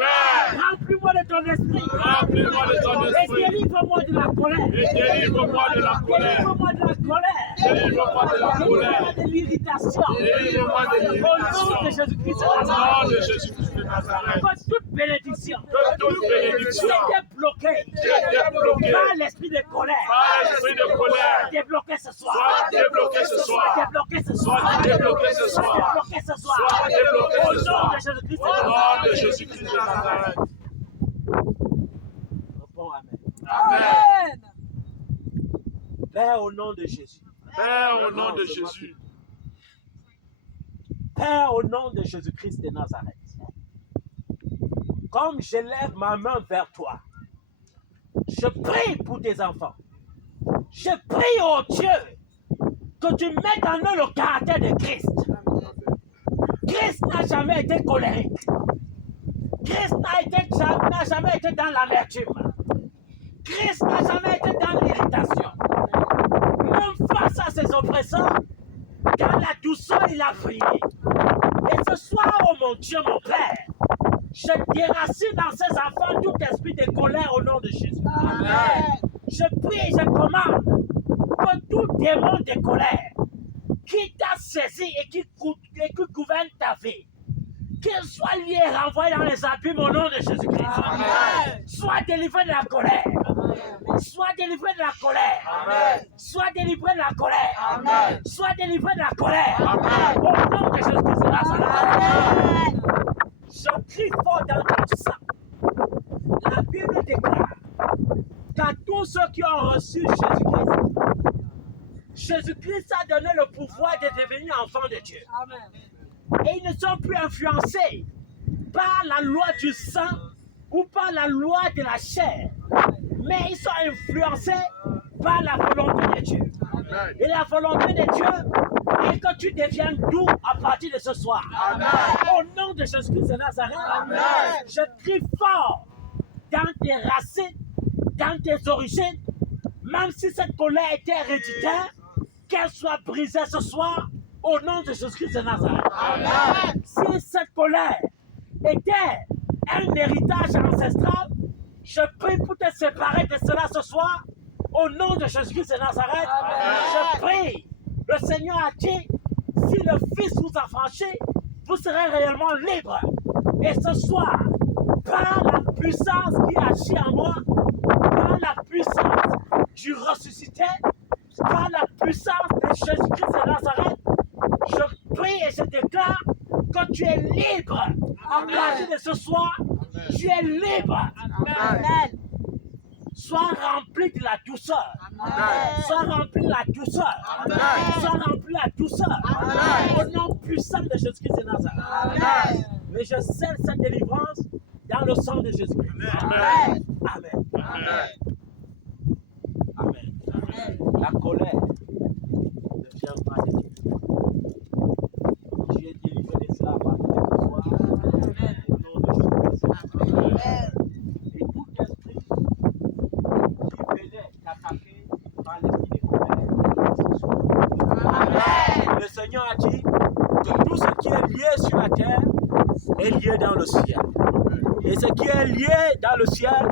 Père, remplis-moi de ton esprit. Remplis-moi de ton Et esprit. délivre-moi de la colère. Et délivre-moi de la colère. Délivre-moi de la colère. Délivre-moi de la colère. Délivre-moi de l'irritation. Délivre-moi de Au nom de l'irritation. Jésus-Christ de Au nom de Nazareth. Jésus-Christ de Nazareth. Que toute bénédiction Que toute bénédiction était bloquée qui était bloquée par l'esprit de colère. par l'esprit de colère Débloqué ce soir. soit débloquée ce soir. Débloqué ce soir. Soit débloquée ce soir. Débloqué ce soir. Soit débloquée Au ce nom soir. de Jésus-Christ de Au nom de Nazareth. Jésus-Christ de Nazareth. Bon, amen. Amen. Père, au nom de Jésus. Père, au nom de Jésus. Père, au nom de Jésus-Christ de Nazareth. Comme je lève ma main vers toi, je prie pour tes enfants. Je prie, oh Dieu, que tu mettes en eux le caractère de Christ. Christ n'a jamais été colérique. Christ n'a jamais été dans l'amertume. Christ n'a jamais été dans l'irritation. Même face à ses oppresseurs, dans la douceur, il a prié. Et ce soir, oh mon Dieu, mon Père, je déracine dans ces enfants tout esprit de colère au nom de Jésus. Amen. Je prie et je commande que tout démon de colère qui t'a saisi et qui gouverne ta vie, qu'il soit lié et renvoyé dans les abîmes au nom de Jésus-Christ. Amen. Sois délivré de la colère. Sois délivré de la colère. Amen. Sois délivré de la colère. Amen. Sois délivré de la colère. Amen. Au nom de Jésus-Christ de Nazareth. Amen. Je crie fort dans ton sang. La Bible déclare qu'à tous ceux qui ont reçu Jésus-Christ a donné le pouvoir de devenir enfants de Dieu. Amen. Et ils ne sont plus influencés par la loi du sang ou par la loi de la chair, mais ils sont influencés par la volonté de Dieu. Amen. Et la volonté de Dieu est que tu deviennes doux à partir de ce soir. Amen. Au nom de Jésus-Christ de Nazareth, Amen. je crie fort dans tes racines, dans tes origines, même si cette colère était héréditaire, qu'elle soit brisée ce soir au nom de Jésus-Christ de Nazareth. Amen. Si cette colère était un héritage ancestral, je prie pour te séparer de cela ce soir. Au nom de Jésus-Christ de Nazareth, je prie. Le Seigneur a dit, si le Fils vous affranchit, vous serez réellement libre. Et ce soir, par la puissance qui agit en moi, par la puissance du ressuscité, par la puissance de Jésus-Christ de Nazareth, je prie et je déclare que tu es libre. À partir de ce soir, tu es libre. Amen. Sois rempli de la douceur. Sois rempli de la douceur. Sois rempli de la douceur. Au nom puissant de Jésus-Christ de Nazareth. Mais je scelle cette délivrance dans le sang de Jésus-Christ. Amen. Amen. Amen. La colère ne vient pas de Dieu. Tu es délivré de cela à partir de ce soir. Au nom de Jésus-Christ. Et tout esprit qui venait t'attaquer par l'esprit de colère. Le Seigneur a dit que tout ce qui est lié sur la terre est lié dans le ciel. Et ce qui est lié dans le ciel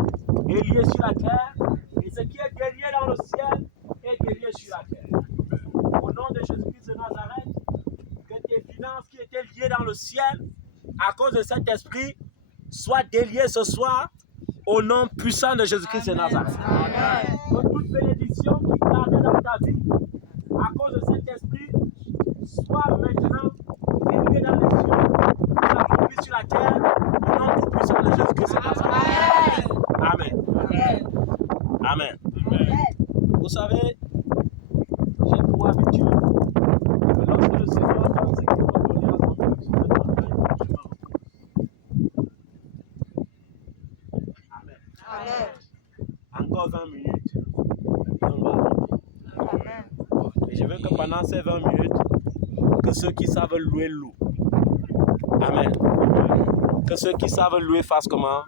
est lié sur la terre. Et ce qui est délié dans le ciel est délié sur la terre. Au nom de Jésus-Christ de Nazareth, que tes finances qui étaient liées dans le ciel, à cause de cet esprit, soient déliées ce soir, au nom puissant de Jésus-Christ de Nazareth. Que toute bénédiction qui tardait dans ta vie, à cause de cet esprit, soit maintenant déliée dans les cieux, s'accomplit sur la terre, au nom tout puissant de Jésus-Christ de Nazareth. Amen. Amen. Vous savez, j'ai pour habitude que lorsque le Seigneur donne ce qu'il peut donner à son peuple, c'est de marcher un chemin. Amen. Encore 20 minutes. Et on va arriver. Et je veux que pendant ces 20 minutes, que ceux qui savent louer louent. Amen. Que ceux qui savent louer fassent comment?